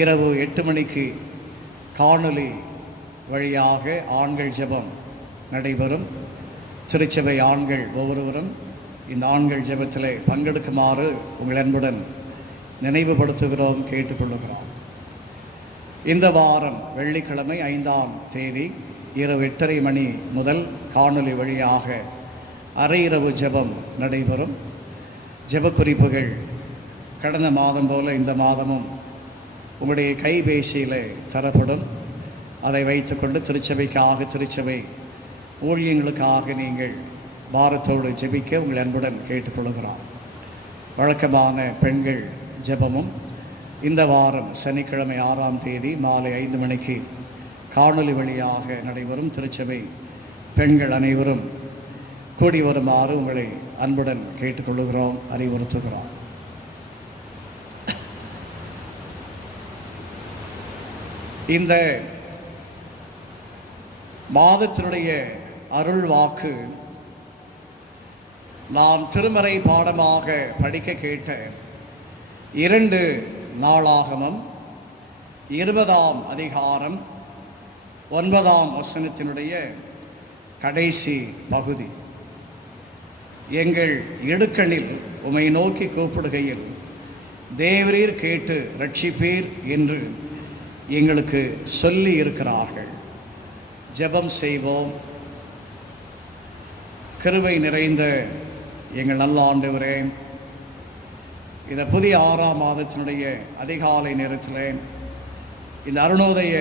இரவு 8 மணிக்கு காணொலி வழியாக ஆண்கள் ஜெபம் நடைபெறும். திருச்சபை ஆண்கள் ஒவ்வொருவரும் இந்த ஆண்கள் ஜெபத்திலே பங்கெடுக்குமாறு உங்கள் அன்புடன் நினைவுபடுத்துகிறோம், கேட்டுக்கொள்ளுகிறோம். இந்த வாரம் வெள்ளிக்கிழமை 5ஆம் தேதி இரவு 8:30 மணி முதல் காணொலி வழியாக அரை இரவு ஜெபம் நடைபெறும். ஜெப குறிப்புகள் கடந்த மாதம் போல இந்த மாதமும் உங்களுடைய கைபேசியில் தரப்படும். அதை வைத்துக்கொண்டு திருச்சபைக்காக, திருச்சபை ஊழியங்களுக்காக நீங்கள் பாரத்தோடு ஜெபிக்க உங்கள் அன்புடன் கேட்டுக்கொள்கிறோம். வழக்கமான பெண்கள் ஜெபமும் இந்த வாரம் சனிக்கிழமை 6ஆம் தேதி மாலை 5 மணிக்கு காணொலி வழியாக நடைபெறும். திருச்சபை பெண்கள் அனைவரும் கூடி வருமாறு உங்களை அன்புடன் கேட்டுக்கொள்ளுகிறோம், அறிவுறுத்துகிறோம். இந்த மாதத்தினுடைய அருள் வாக்கு நாம் திருமறை பாடமாக படிக்க கேட்ட 2 நாளாகமம் 20ஆம் அதிகாரம் 9ஆம் வசனத்தினுடைய கடைசி பகுதி. எங்கள் இடுக்கணில் உம்மை நோக்கி கூப்பிடுகையில் தேவரீர் கேட்டு ரட்சிப்பீர் என்று எங்களுக்கு சொல்லி இருக்கிறார்கள். ஜெபம் செய்வோம். கிருபை நிறைந்த எங்கள் நல்ல ஆண்டவரே, இந்த புதிய 6ஆம் மாதத்தினுடைய அதிகாலை நேரத்தில் இந்த அருணோதய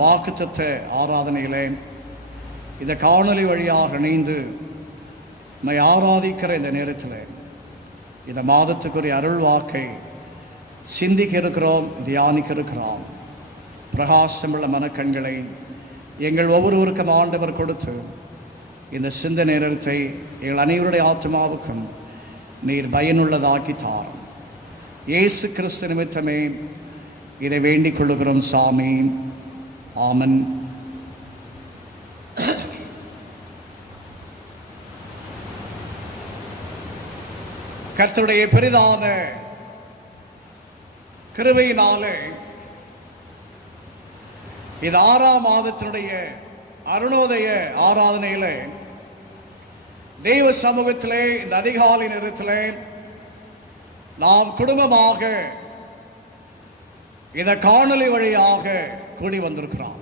வாக்குத்தத்த ஆராதனையிலே இந்த காணொலி வழியாக இணைந்து நம்மை ஆராதிக்கிற இந்த நேரத்தில் இந்த மாதத்துக்குரிய அருள் வாக்கை சிந்திக்க இருக்கிறோம், தியானிக்க இருக்கிறோம். பிரகாசமுள்ள மனக்கண்களை எங்கள் ஒவ்வொருவருக்கும் ஆண்டவர் கொடுத்து இந்த சிந்த நேரத்தை எங்கள் அனைவருடைய ஆத்மாவுக்கும் நீர் பயனுள்ளதாக்கி தாரும். இயேசு கிறிஸ்து நிமித்தமே இதை வேண்டிக் கொள்ளுகிறோம் சாமி. ஆமன். கர்த்தருடைய பெரிதான கிருபையினாலே இது 6ஆம் மாதத்தினுடைய அருணோதய ஆராதனையிலே தெய்வ சமூகத்திலே இந்த அதிகாலை நேரத்திலே நாம் குடும்பமாக இந்த காணொலி வழியாக கூடி வந்திருக்கிறோம்.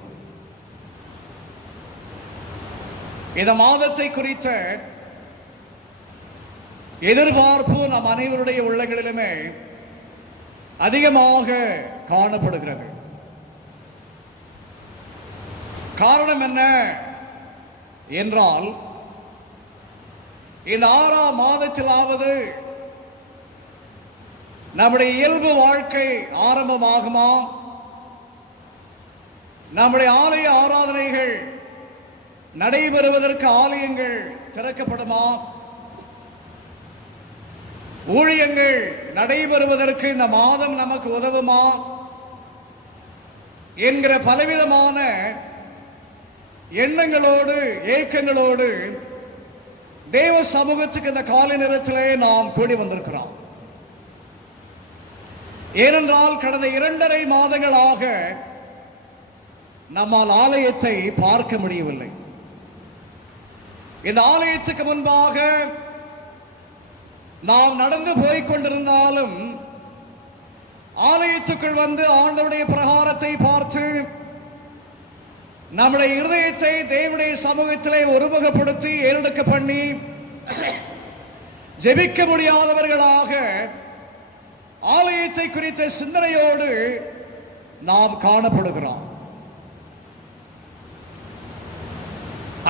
இந்த மாதத்தை குறித்த எதிர்பார்ப்பு நம் அனைவருடைய உள்ளங்களிலுமே அதிகமாக காணப்படுகிறது. காரணம் என்ன என்றால், இந்த 6ஆம் மாதத்திலாவது நம்முடைய இயல்பு வாழ்க்கை ஆரம்பமாகுமா? நம்முடைய ஆலய ஆராதனைகள் நடைபெறுவதற்கு ஆலயங்கள் திறக்கப்படுமா? ஊழியங்கள் நடைபெறுவதற்கு இந்த மாதம் நமக்கு உதவுமா என்கிற பலவிதமான எண்ணங்களோடு ஏக்கங்களோடு தேவ சமூகத்துக்கு இந்த காலை நேரத்திலே நாம் கூடி வந்திருக்கிறோம். ஏனென்றால் கடந்த 2.5 மாதங்களாக நம்மால் ஆலயத்தை பார்க்க முடியவில்லை. இந்த ஆலயத்துக்கு முன்பாக நாம் நடந்து போய்க் கொண்டிருந்தாலும் ஆலயத்துக்குள் வந்து ஆண்டவருடைய பிரகாரத்தை பார்த்து நம்முடைய இருதயத்தை தேவனுடைய சமூகத்திலே ஒருமுகப்படுத்தி ஏறெடுக்க பண்ணி ஜெபிக்க முடியாதவர்களாக ஆலயத்தை குறித்த சிந்தனையோடு நாம் காணப்படுகிறோம்.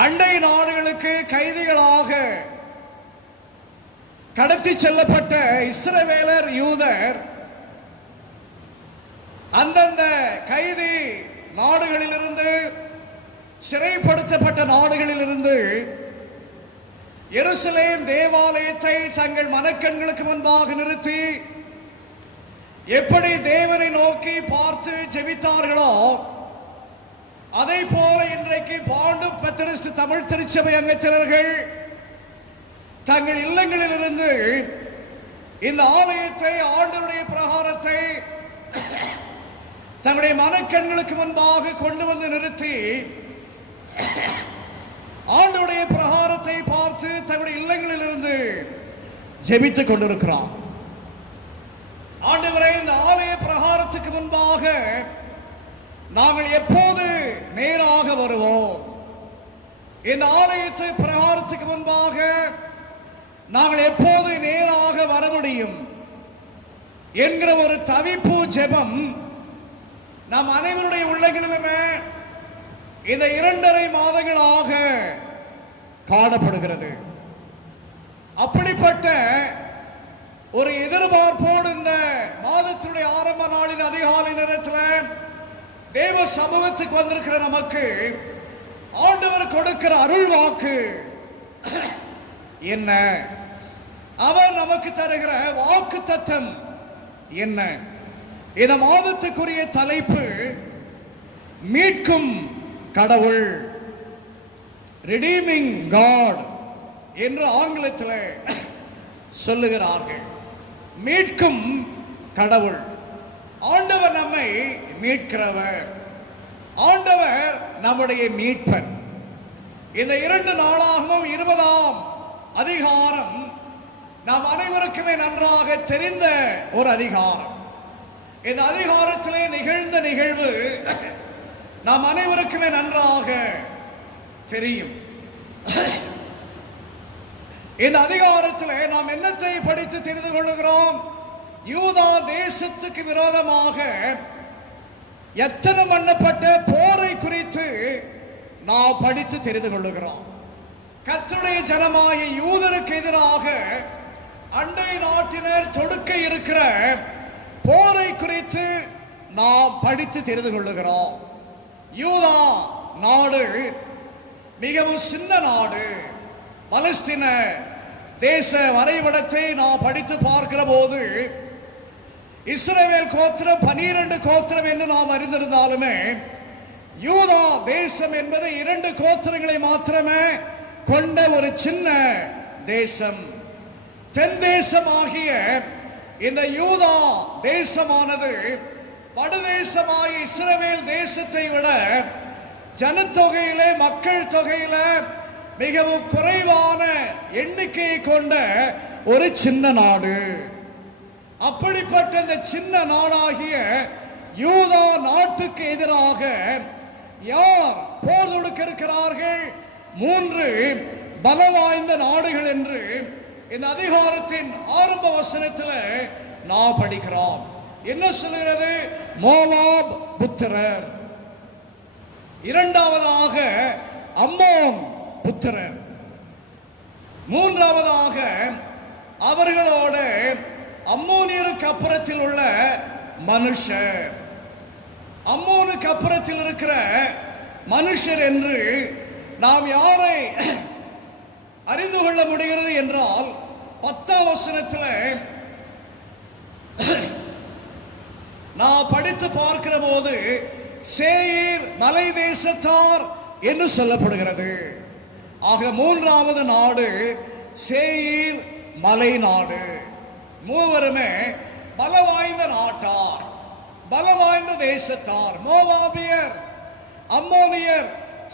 அண்டை நாடுகளுக்கு கைதிகளாக கடத்தி செல்லப்பட்ட இஸ்ரவேலர் யூதர் அந்தந்த கைதி நாடுகளிலிருந்து சிறைப்படுத்தப்பட்ட நாடுகளிலிருந்து எருசலேம் தேவாலயத்தை தங்கள் மனக்கண்களுக்கு முன்பாக நிறுத்தி எப்படி தேவனை நோக்கி பார்த்து ஜெபித்தார்களோ அதை போல இன்றைக்கு பாண்டு மெத்தடிஸ்ட் தமிழ் திருச்சபை அங்கத்தினர்கள் தங்கள் இல்லங்களிலிருந்து இந்த ஆலயத்தை ஆண்டவருடைய பிரகாரத்தை தங்களுடைய மனக்கண்களுக்கு முன்பாக கொண்டு வந்து நிறுத்தி ஆண்டவருடைய பிரகாரத்தை பார்த்து தங்களுடைய இல்லங்களிலிருந்து ஜெபித்துக் கொண்டிருக்கிறார். ஆண்டவரே, இந்த ஆலய பிரகாரத்துக்கு முன்பாக நாங்கள் எப்போது நேராக வருவோம்? இந்த ஆலயத்தை பிரகாரத்துக்கு முன்பாக நாங்கள் எப்போது நேராக வர முடியும் என்கிற ஒரு தவிப்பு ஜெபம் நம் அனைவருடைய உள்ளங்களிலுமே இந்த 2.5 மாதங்களாக காணப்படுகிறது. அப்படிப்பட்ட ஒரு எதிர்பார்ப்போடு இந்த மாதத்தினுடைய ஆரம்ப நாளின் அதிகாலை நேரத்தில் தேவ சமூகத்துக்கு வந்திருக்கிற நமக்கு ஆண்டவர் கொடுக்கிற அருள் வாக்கு என்ன? அவர் நமக்கு தருகிற வாக்கு தத்தம் என்ன? இந்த மாதத்துக்குரிய தலைப்பு மீட்கும் கடவுள், ரிடீமிங் காட் என்று ஆங்கிலத்தில் சொல்லுகிறார்கள். மீட்கும் கடவுள். ஆண்டவர் நம்மை மீட்கிறவர், ஆண்டவர் நம்முடைய மீட்பர். இந்த 2 நாளாகவும் 20ஆம் அதிகாரம் நாம் அனைவருக்குமே நன்றாக தெரிந்த ஒரு அதிகாரம். இந்த அதிகாரத்திலே நிகழ்ந்த நிகழ்வு நாம் அனைவருக்குமே நன்றாக தெரியும். இந்த அதிகாரத்திலே நாம் என்னத்தை படித்து தெரிந்து கொள்ளுகிறோம்? யூதா தேசத்துக்கு விரோதமாக எத்தனை பண்ணப்பட்ட போரை குறித்து நாம் படித்து தெரிந்து கொள்ளுகிறோம். கர்த்தருடைய ஜனமாகிய யூதருக்கு எதிராக அண்டை நாட்டினர் தொடுக்க இருக்கிற போரை குறித்து நாம் படித்து தெரிந்து கொள்ளுகிறோம். யூதா நாடு மிகவும் சின்ன நாடு. பலஸ்தீன தேச வரைபடத்தை நாம் படித்து பார்க்கிற போது இஸ்ரவேல் கோத்திரம் 12 கோத்திரம் என்று நாம் அறிந்திருந்தாலுமே யூதா தேசம் என்பது 2 கோத்திரங்களை மாத்திரமே கொண்ட ஒரு சின்ன தேசம். தென் தேசமாகிய இந்த யூதா தேசமானது வடதேசமாகிய இஸ்ரவேல் தேசத்தை விட ஜனத்தொகையிலே மக்கள் தொகையில மிகவும் குறைவான எண்ணிக்கையை கொண்ட ஒரு சின்ன நாடு. அப்படிப்பட்ட இந்த சின்ன நாடாகிய யூதா நாட்டுக்கு எதிராக யார் போர் தொடுக்க இருக்கிறார்கள்? 3 பலவாய்ந்த நாடுகள் என்று இந்த அதிகாரத்தின் ஆரம்ப வசனத்தில் நாம் படிக்கிறோம். என்ன சொல்கிறது? மோவாப் புத்திரர், இரண்டாவதாக அம்மோன் புத்திரர், மூன்றாவதாக அவர்களோட அம்மோனியருக்கு அப்புறத்தில் உள்ள மனுஷர். அம்மோனுக்கு அப்புறத்தில் இருக்கிற மனுஷர் என்று நாம் யாரை அறிந்து கொள்ள முடிகிறது என்றால் 10ஆம் வசனத்தில் நான் படித்து பார்க்கிற போது சேயீர் மலை தேசத்தார் என்று சொல்லப்படுகிறது. ஆக மூன்றாவது நாடு சேயீர் மலை நாடு. மூவருமே பலவாய்ந்த நாட்டார், பலவாய்ந்த தேசத்தார். மோவாபியர், அம்மோனியர்,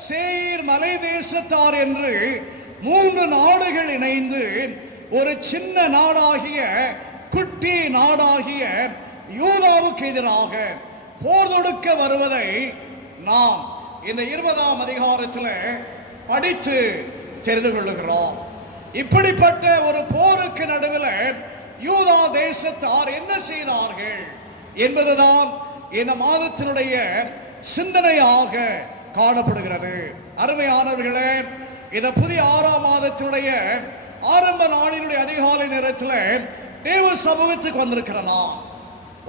சேயீர் மலை தேசத்தார் என்று 3 நாடுகள் இணைந்து ஒரு சின்ன நாடாகிய, குட்டி நாடாகிய யூதாவுக்கு எதிராக போர் தொடுக்க வருவதை நாம் இந்த 20ஆம் அதிகாரத்தில் படித்து தெரிந்து கொள்ளுகிறோம். இப்படிப்பட்ட ஒரு போருக்கு நடுவில் யூதா தேசத்தார் என்ன செய்தார்கள் என்பதுதான் இந்த மாதத்தினுடைய சிந்தனையாக காணப்படுகிறது. அருமையானவர்களே, இந்த புதிய 6ஆம் மாதத்தினுடைய ஆரம்ப நாளினுடைய அதிகாலை நேரத்தில் தேவ சமூகத்துக்கு வந்திருக்கிறோம்.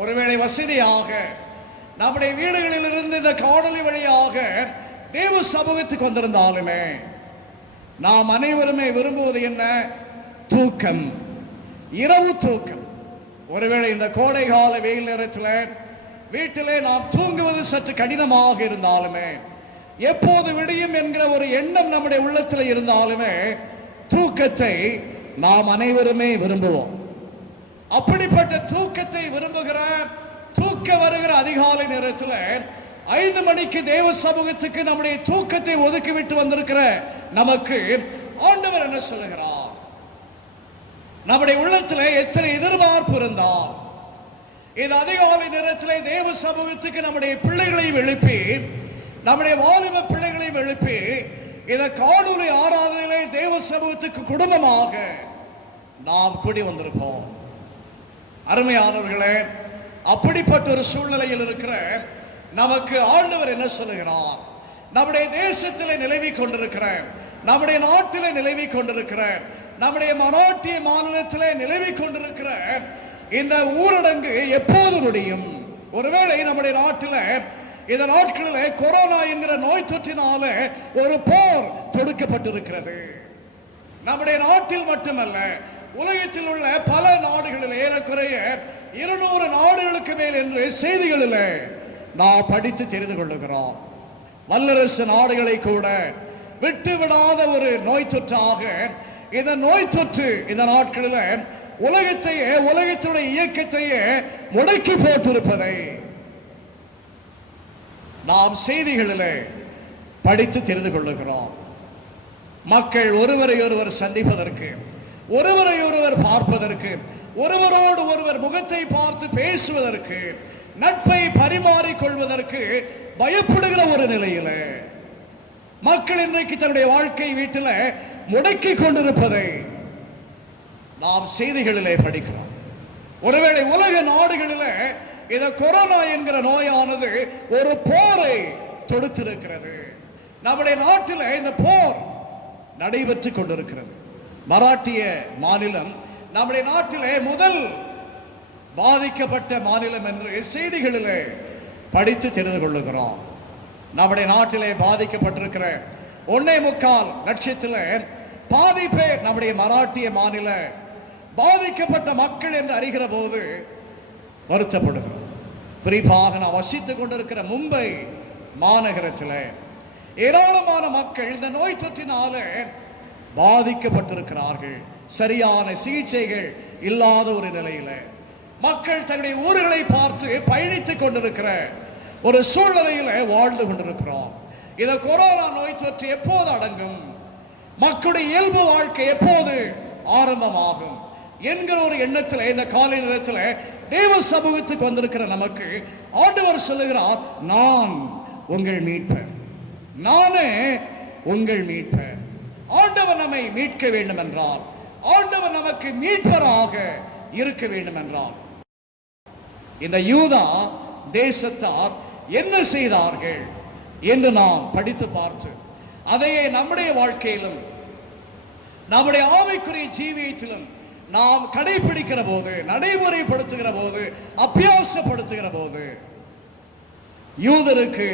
ஒருவேளை வசதியாக நம்முடைய வீடுகளில் இருந்து இந்த காணொலி வழியாக தேவ சமூகத்துக்கு வந்திருந்தாலுமே நாம் அனைவருமே விரும்புவது என்ன? தூக்கம், இரவு தூக்கம். ஒருவேளை இந்த கோடை கால வெயில் நேரத்தில் வீட்டிலே நாம் தூங்குவது சற்று கடினமாக இருந்தாலுமே, எப்போது விடியும் என்கிற ஒரு எண்ணம் நம்முடைய உள்ளத்தில் இருந்தாலுமே தூக்கத்தை நாம் அனைவருமே விரும்புவோம். அப்படிப்பட்ட தூக்கத்தை விரும்புகிற, தூக்க வருகிற அதிகாலை நேரத்தில் 5 மணிக்கு தேவ சமூகத்துக்கு நம்முடைய தூக்கத்தை ஒதுக்கிவிட்டு வந்திருக்கிற நமக்கு ஆண்டவர் என்ன சொல்லுகிறார்? நம்முடைய உள்ளத்தில் எத்தனை எதிர்பார்ப்பு இருந்தால் இந்த அதிகாலை நேரத்தில் தேவ சமூகத்துக்கு நம்முடைய பிள்ளைகளையும் எழுப்பி, நம்முடைய வாலிப பிள்ளைகளையும் எழுப்பி இந்த காணொலி ஆராதனையிலே தேவ சமூகத்துக்கு குடும்பமாக நாம் கூடி வந்திருக்கோம். அருமையானவர்களே, அப்படிப்பட்ட ஒரு சூழ்நிலையில் இருக்கிற நமக்கு ஆண்டவர் என்ன சொல்லுகிறார்? நம்முடைய தேசத்தில் நிலவி கொண்டிருக்கிற, நம்முடைய நாட்டில் நிலவி கொண்டிருக்கிற, நம்முடைய மராட்டிய மாநிலத்தில் நிலவி கொண்டிருக்கிற இந்த ஊரடங்கு எப்போது முடியும்? ஒருவேளை நம்முடைய நாட்டில் இந்த நாட்களில் கொரோனா என்கிற நோய் தொற்றினால ஒரு போர் தொடுக்கப்பட்டிருக்கிறது. நம்முடைய நாட்டில் மட்டுமல்ல, உலகத்தில் உள்ள பல நாடுகளில் ஏறக்குறைய 200 நாடுகளுக்கு மேல் என்று செய்திகளில் நாம் படித்து தெரிந்து கொள்ளுகிறோம். வல்லரசு நாடுகளை கூட விட்டுவிடாத ஒரு நோய் தொற்றாக இந்த நோய் தொற்று இந்த நாட்களில் உலகத்தையே, உலகத்தினுடைய இயக்கத்தையே முடக்கி போட்டிருப்பதை நாம் செய்திகளில் படித்து தெரிந்து கொள்ளுகிறோம். மக்கள் ஒருவரை ஒருவர் சந்திப்பதற்கு, ஒருவரை ஒருவர் பார்ப்பதற்கு, ஒருவரோடு ஒருவர் முகத்தை பார்த்து பேசுவதற்கு, நட்பை பரிமாறிக்கொள்வதற்கு பயப்படுகிற ஒரு நிலையில மக்கள் இன்றைக்கு தன்னுடைய வாழ்க்கை வீட்டில் முடக்கி கொண்டிருப்பதை நாம் செய்திகளிலே படிக்கிறோம். ஒருவேளை உலக நாடுகளில் இந்த கொரோனா என்கிற நோயானது ஒரு போரை தொடுத்திருக்கிறது. நம்முடைய நாட்டில் இந்த போர் நடைபெற்று கொண்டிருக்கிறது. மராட்டிய மாநிலம் நம்முடைய நாட்டிலே முதல் பாதிக்கப்பட்ட மாநிலம் என்று செய்திகளிலே படித்து தெரிந்து கொள்ளுகிறோம். நம்முடைய நாட்டிலே பாதிக்கப்பட்டிருக்கிற 1.25 லட்சத்தில் பாதி பேர் நம்முடைய மராட்டிய மாநில பாதிக்கப்பட்ட மக்கள் என்று அறிகிற போது வருத்தப்படுகிறோம். குறிப்பாக நான் வசித்துக் கொண்டிருக்கிற மும்பை மாநகரத்தில் ஏராளமான மக்கள் இந்த நோய் தொற்றினால பாதிக்கப்பட்டிருக்கிறார்கள். சரியான சிகிச்சைகள் இல்லாத ஒரு நிலையில மக்கள் தன்னுடைய ஊர்களை பார்த்து பயணித்துக் கொண்டிருக்கிற ஒரு சூழ்நிலையில வாழ்ந்து கொண்டிருக்கிறோம். இந்த கொரோனா நோய் தொற்று எப்போது அடங்கும், மக்களுடைய இயல்பு வாழ்க்கை எப்போது ஆரம்பமாகும் என்கிற ஒரு எண்ணத்தில் இந்த காலை நேரத்தில் தேவ சமூகத்துக்கு வந்திருக்கிற நமக்கு ஆண்டவர் சொல்லுகிறார், நான் உங்கள் மீட்பர், நானே உங்கள் மீட்பர். ஆண்டவர் நம்மை மீட்க வேண்டும் என்றால், ஆண்டவர் நமக்கு மீட்பராக இருக்க வேண்டும் என்றால், இந்த யூதா தேசத்தார் என்ன செய்தார்கள் என்று நாம் படித்து பார்த்து அதையே நம்முடைய வாழ்க்கையிலும் நம்முடைய ஆவிக்குரிய ஜீவியத்திலும் நாம் கடைபிடிக்கிற போது, நடைமுறைப்படுத்துகிற போது, அபியாசப்படுத்துகிற போது, யூதருக்கு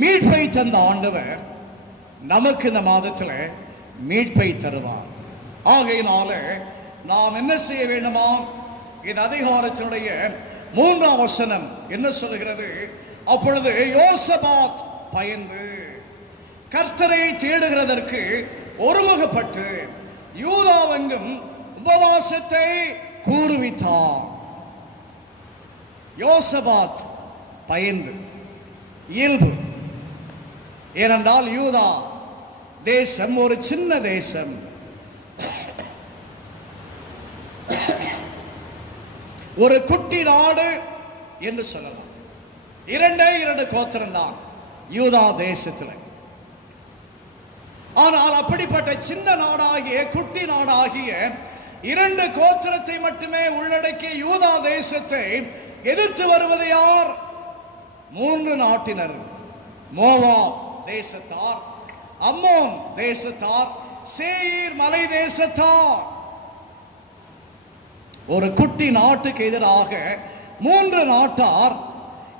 மீட்பை தந்த ஆண்டவர் நமக்கு இந்த மாதத்தில் மீட்பை தருவார். ஆகையினால நாம் என்ன செய்ய வேண்டுமா? இந்த அதிகாரத்தினுடைய 3ஆம் வசனம் என்ன சொல்லுகிறது? அப்பொழுது யோசபாத் பயந்து கர்த்தரை தேடுகிறதற்கு ஒருமுகப்பட்டு யூதாவெங்கும் உபவாசத்தை கூறுவித்தார். யோசபாத் பயந்து, இயல்பு. ஏனென்றால் யூதா தேசம் ஒரு சின்ன தேசம், ஒரு குட்டி நாடு என்று சொல்லலாம். 2 கோத்திரம் தான் யூதா தேசத்தில். ஆனால் அப்படிப்பட்ட சின்ன நாடாகிய, குட்டி நாடாகிய 2 கோத்திரத்தை மட்டுமே உள்ளடக்கிய யூதா தேசத்தை எதிர்த்து வருவது யார்? 3 நாட்டினர். மோவாப் தேசத்தார், அம்மோன் தேசத்தார், சேயீர் மலை தேசத்தார். ஒரு குட்டி நாட்டுக்கு எதிராக 3 நாட்டார்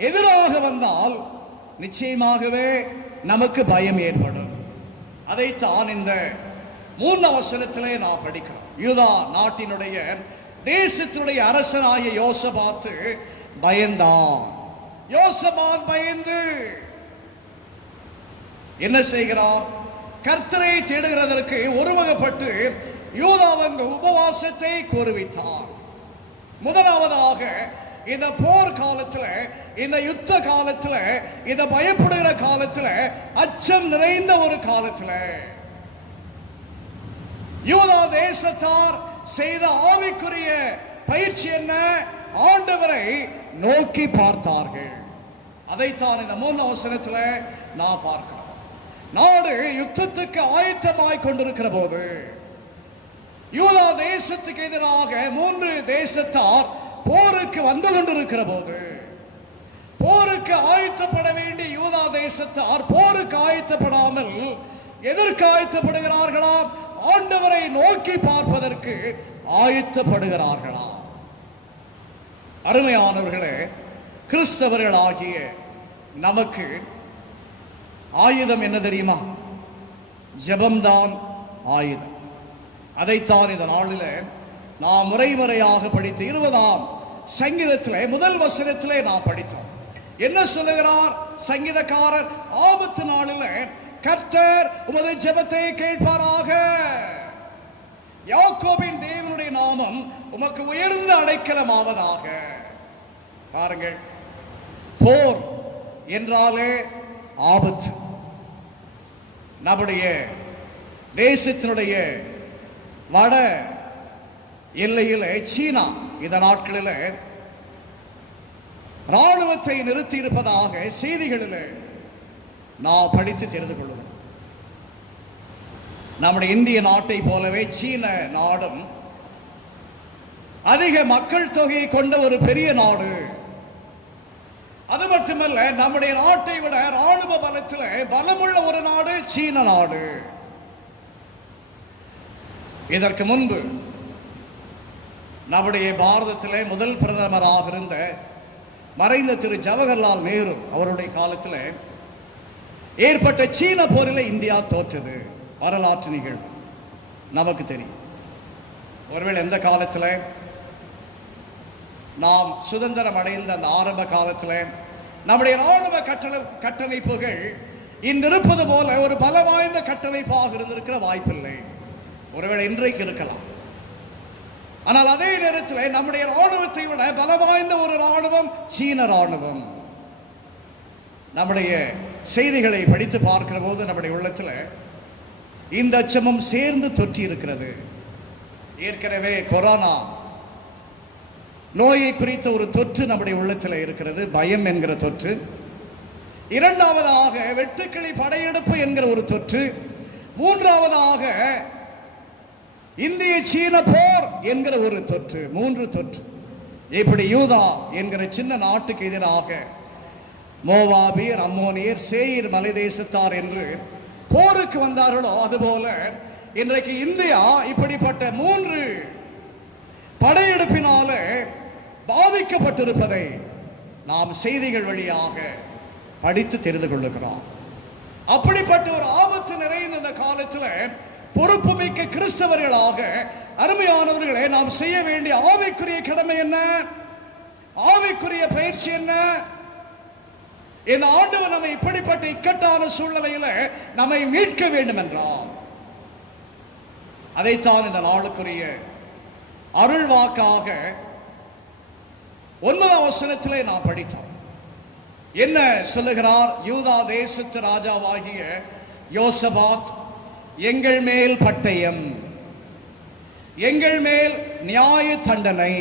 எதிராக வந்தால் நிச்சயமாகவே நமக்கு பயம் ஏற்படும். அதைத்தான் இந்த 3ஆம் வசனத்திலே நாம் படிக்கிறோம். யூதா நாட்டினுடைய தேசத்தினுடைய அரசனாகிய யோசபாத்து பயந்தான். யோசபாத் பயந்து என்ன செய்கிறார்? கர்த்தரை தேடுகிறதற்கு ஒருமுகப்பட்டு யூதாவெங்கு உபவாசத்தை கூறுவித்தார். முதலாவதாக இந்த போர் காலத்துல, இந்த யுத்த காலத்துல, இந்த பயப்படுகிற காலத்துல, அச்சம் நிறைந்த ஒரு காலத்துல யூதா தேசத்தார் செய்த ஆவிக்குரிய பயிற்சி என்ன? ஆண்டவரை நோக்கி பார்த்தார்கள். அதைத்தான் இந்த 3ஆம் வசனத்துல நான் பார்க்கிறோம். நாடு யுத்தத்துக்கு ஆயத்தமாய் கொண்டிருக்கிற போது, யூதா தேசத்துக்கு எதிராக 3 தேசத்தார் போருக்கு வந்து கொண்டிருக்கிற போது, போருக்கு ஆயத்தப்பட வேண்டிய யூதா தேசத்தார் போருக்கு ஆயத்தப்படாமல் எதற்கு ஆயத்தப்படுகிறார்களாம்? ஆண்டவரை நோக்கி பார்ப்பதற்கு ஆயத்தப்படுகிறார்களாம். அருமையானவர்களே, கிறிஸ்தவர்களாகிய நமக்கு ஆயுதம் என்ன தெரியுமா? ஜெபம்தான் ஆயுதம். அதைத்தான் இந்த நாளில் நாம் முறையாக படித்து 20ஆம் சங்கீதத்திலே முதல் வசனத்திலே நாம் படித்தோம். என்ன சொல்லுகிறார் சங்கீதக்காரர்? ஆபத்து நாளில் கர்த்தர் உமது ஜெபத்தை கேட்பாராக. யாக்கோபின் தேவனுடைய நாமம் உமக்கு உயர்ந்த அடைக்கலமாவதாக. பாருங்கள், போர் என்றாலே ஆபத்து. நம்முடைய தேசத்தினுடைய வட எல்லையில் சீனா இந்த நாட்களில் ராணுவத்தை நிறுத்தி இருப்பதாக செய்திகளில் நாம் படித்து தெரிந்து கொள்வோம். நம்முடைய இந்திய நாட்டை போலவே சீன நாடும் அதிக மக்கள் தொகையை கொண்ட ஒரு பெரிய நாடு. அது மட்டுமல்ல, நம்முடைய நாட்டை விட ராணுவ பலத்தில் பலமுள்ள ஒரு நாடு சீன நாடு. இதற்கு முன்பு நம்முடைய பாரதத்தில் முதல் பிரதமராக இருந்த மறைந்த திரு ஜவஹர்லால் நேரு அவருடைய காலத்தில் ஏற்பட்ட சீன போரில் இந்தியா தோற்றது. வரலாற்று நிகழ்வு நமக்கு தெரியும். ஒருவேளை எந்த காலத்தில் நாம் சுதந்திரம் அடைந்த அந்த ஆரம்ப காலத்தில் நம்முடைய ராணுவ கட்டமைப்புகள் இன்றிருப்பது போல ஒரு பல வாய்ந்த கட்டமைப்பாக இருந்திருக்கிற வாய்ப்பில்லை. ஒருவேளை இன்றைக்கு இருக்கலாம். ஆனால் அதே நேரத்தில் நம்முடைய ராணுவத்தை விட பல வாய்ந்த ஒரு ராணுவம் சீன ராணுவம். நம்முடைய செய்திகளை படித்து பார்க்கிற போது நம்முடைய உள்ளத்தில் இந்த அச்சமும் சேர்ந்து தொற்றி இருக்கிறது. ஏற்கனவே கொரோனா நோயை குறித்த ஒரு தொற்று நம்முடைய உள்ளத்தில் இருக்கிறது, பயம் என்கிற தொற்று. இரண்டாவதாக வெட்டுக்கிளி படையெடுப்பு என்கிற ஒரு தொற்று. மூன்றாவதாக இந்திய சீன போர் என்கிற ஒரு தொற்று. 3 தொற்று. இப்படி யூதா என்கிற சின்ன நாட்டுக்கு எதிராக மோவாபியர், அம்மோனியர், சேயீர் மலை தேசத்தார் என்று போருக்கு வந்தார்களோ, அதுபோல இன்றைக்கு இந்தியா இப்படிப்பட்ட 3 படையெடுப்பினால பாதிக்கப்பட்டிருப்பதை நாம் செய்திகள் வழியாக படித்து தெரிந்து கொள்ளுகிறோம். அப்படிப்பட்ட ஒரு ஆபத்து நிறைந்த இந்த காலத்தில் பொறுப்புமிக்க கிறிஸ்தவர்களாக அருமையானவர்களே, நாம் செய்ய வேண்டிய ஆவிக்குரிய கடமை என்ன? ஆவிக்குரிய பயிற்சி என்ன? இந்த ஆண்டவர் நம்மை இப்படிப்பட்ட இக்கட்டான சூழ்நிலையில நம்மை மீட்க வேண்டும் என்றால் அதைத்தான் இந்த நாளுக்குரிய அருள் வாக்காக 9ஆம் வசனத்திலே நாம் படித்தோம். என்ன சொல்லுகிறார்? யூதா தேசத்து ராஜாவாகிய யோசபாத் எங்கள் மேல் பட்டயம், எங்கள் மேல் நியாய தண்டனை,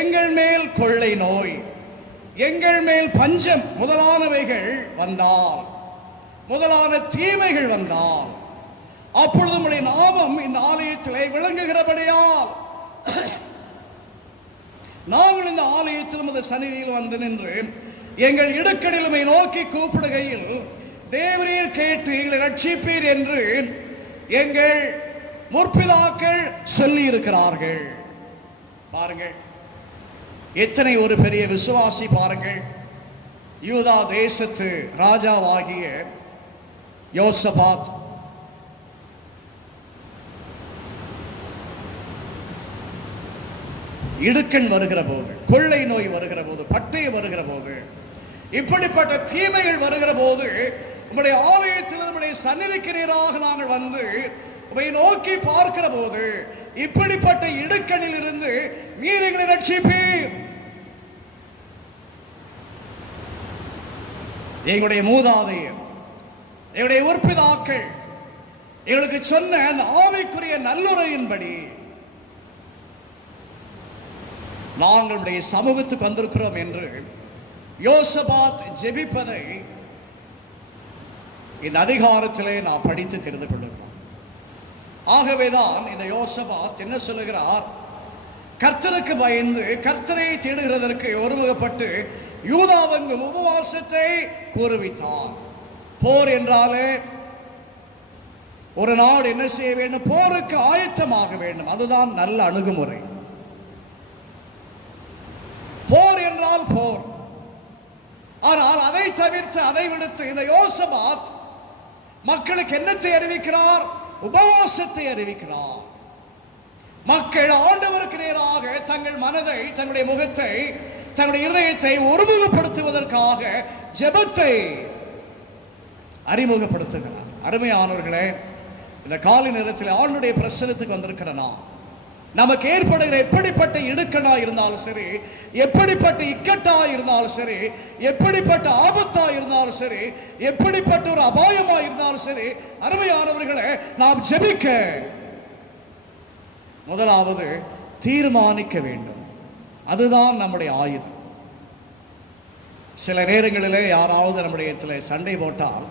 எங்கள் மேல் கொள்ளை நோய், எங்கள் மேல் பஞ்சம் முதலானவைகள் வந்தால், முதலான தீமைகள் வந்தால், அப்பொழுது நம்முடைய நாமம் இந்த ஆலயத்திலே விளங்குகிறபடியால் நாங்கள் இந்த ஆலயத்தில் நமது சந்நிதியில் வந்து நின்று எங்கள் இடுக்கடிலுமை நோக்கி கூப்பிடுகையில் தேவரீர் கேட்டு எங்களை ரட்சிப்பீர் என்று எங்கள் முற்பிதாக்கள் சொல்லி இருக்கிறார்கள். பாருங்கள், எத்தனை ஒரு பெரிய விசுவாசி பாருங்கள். யூதா தேசத்து ராஜாவாகிய யோசபாத் இடுக்கண் வருகிற போது, கொள்ளை நோய் வருகிற போது, பட்டயம் வருகிற போது, இப்படிப்பட்ட தீமைகள் வருகிற போது உம்முடைய ஆலயத்தில் நம்முடைய சந்நிதிக்கு நேராக நாங்கள் வந்து உம்மை நோக்கி பார்க்கிற போது இப்படிப்பட்ட இடுக்கணில் இருந்து நீர் எங்களை ரட்சிப்பீர். எங்களுடைய மூதாதையர், எங்களுடைய உற்பிதாக்கள் எங்களுக்கு சொன்ன அந்த ஆவிக்குரிய நல்லுரையின்படி நாங்களுடைய சமூகத்துக்கு வந்திருக்கிறோம் என்று யோசபாத் ஜெபிப்பதை இந்த அதிகாரத்திலே நாம் படித்து தெரிந்து கொள்ளுகிறோம். ஆகவேதான் இந்த யோசபாத் என்ன சொல்லுகிறார்? கர்த்தருக்கு பயந்து கர்த்தரை தேடுகிறதற்கு ஒருமுகப்பட்டு யூதாவெங்கும் உபவாசத்தை கூறுவித்தார். போர் என்றாலே ஒரு நாடு என்ன செய்ய வேண்டும்? போருக்கு ஆயத்தமாக வேண்டும். அதுதான் நல்ல அணுகுமுறை. போர் என்றால் போர். ஆனால் அதை தவிர்த்து, அதை விடுத்து இந்த யோசபாத் மக்களுக்கு என்னத்தை அறிவிக்கிறார்? உபவாசத்தை அறிவிக்கிறார். மக்கள் ஆண்டவருக்கு நேராக தங்கள் மனதை, தங்களுடைய முகத்தை, தங்களுடைய இதயத்தை ஒருமுகப்படுத்துவதற்காக ஜெபத்தை அறிமுகப்படுத்துகிறார். அருமையானவர்களே, இந்த காலை நேரத்தில் ஆளுடைய பிரசனத்துக்கு வந்திருக்கிற நாம் நமக்கு ஏற்படுகிற எப்படிப்பட்ட இடுக்கணா இருந்தாலும் சரி, எப்படிப்பட்ட இக்கட்டா இருந்தாலும் சரி, எப்படிப்பட்ட ஆபத்தா இருந்தாலும் சரி, எப்படிப்பட்ட ஒரு அபாயமா இருந்தாலும் சரி, அருமையானவர்களே, நாம் ஜெபிக்க முதலாவது தீர்மானிக்க வேண்டும். அதுதான் நம்முடைய ஆயுதம். சில நேரங்களிலே யாராவது நம்முடைய சண்டை போட்டால்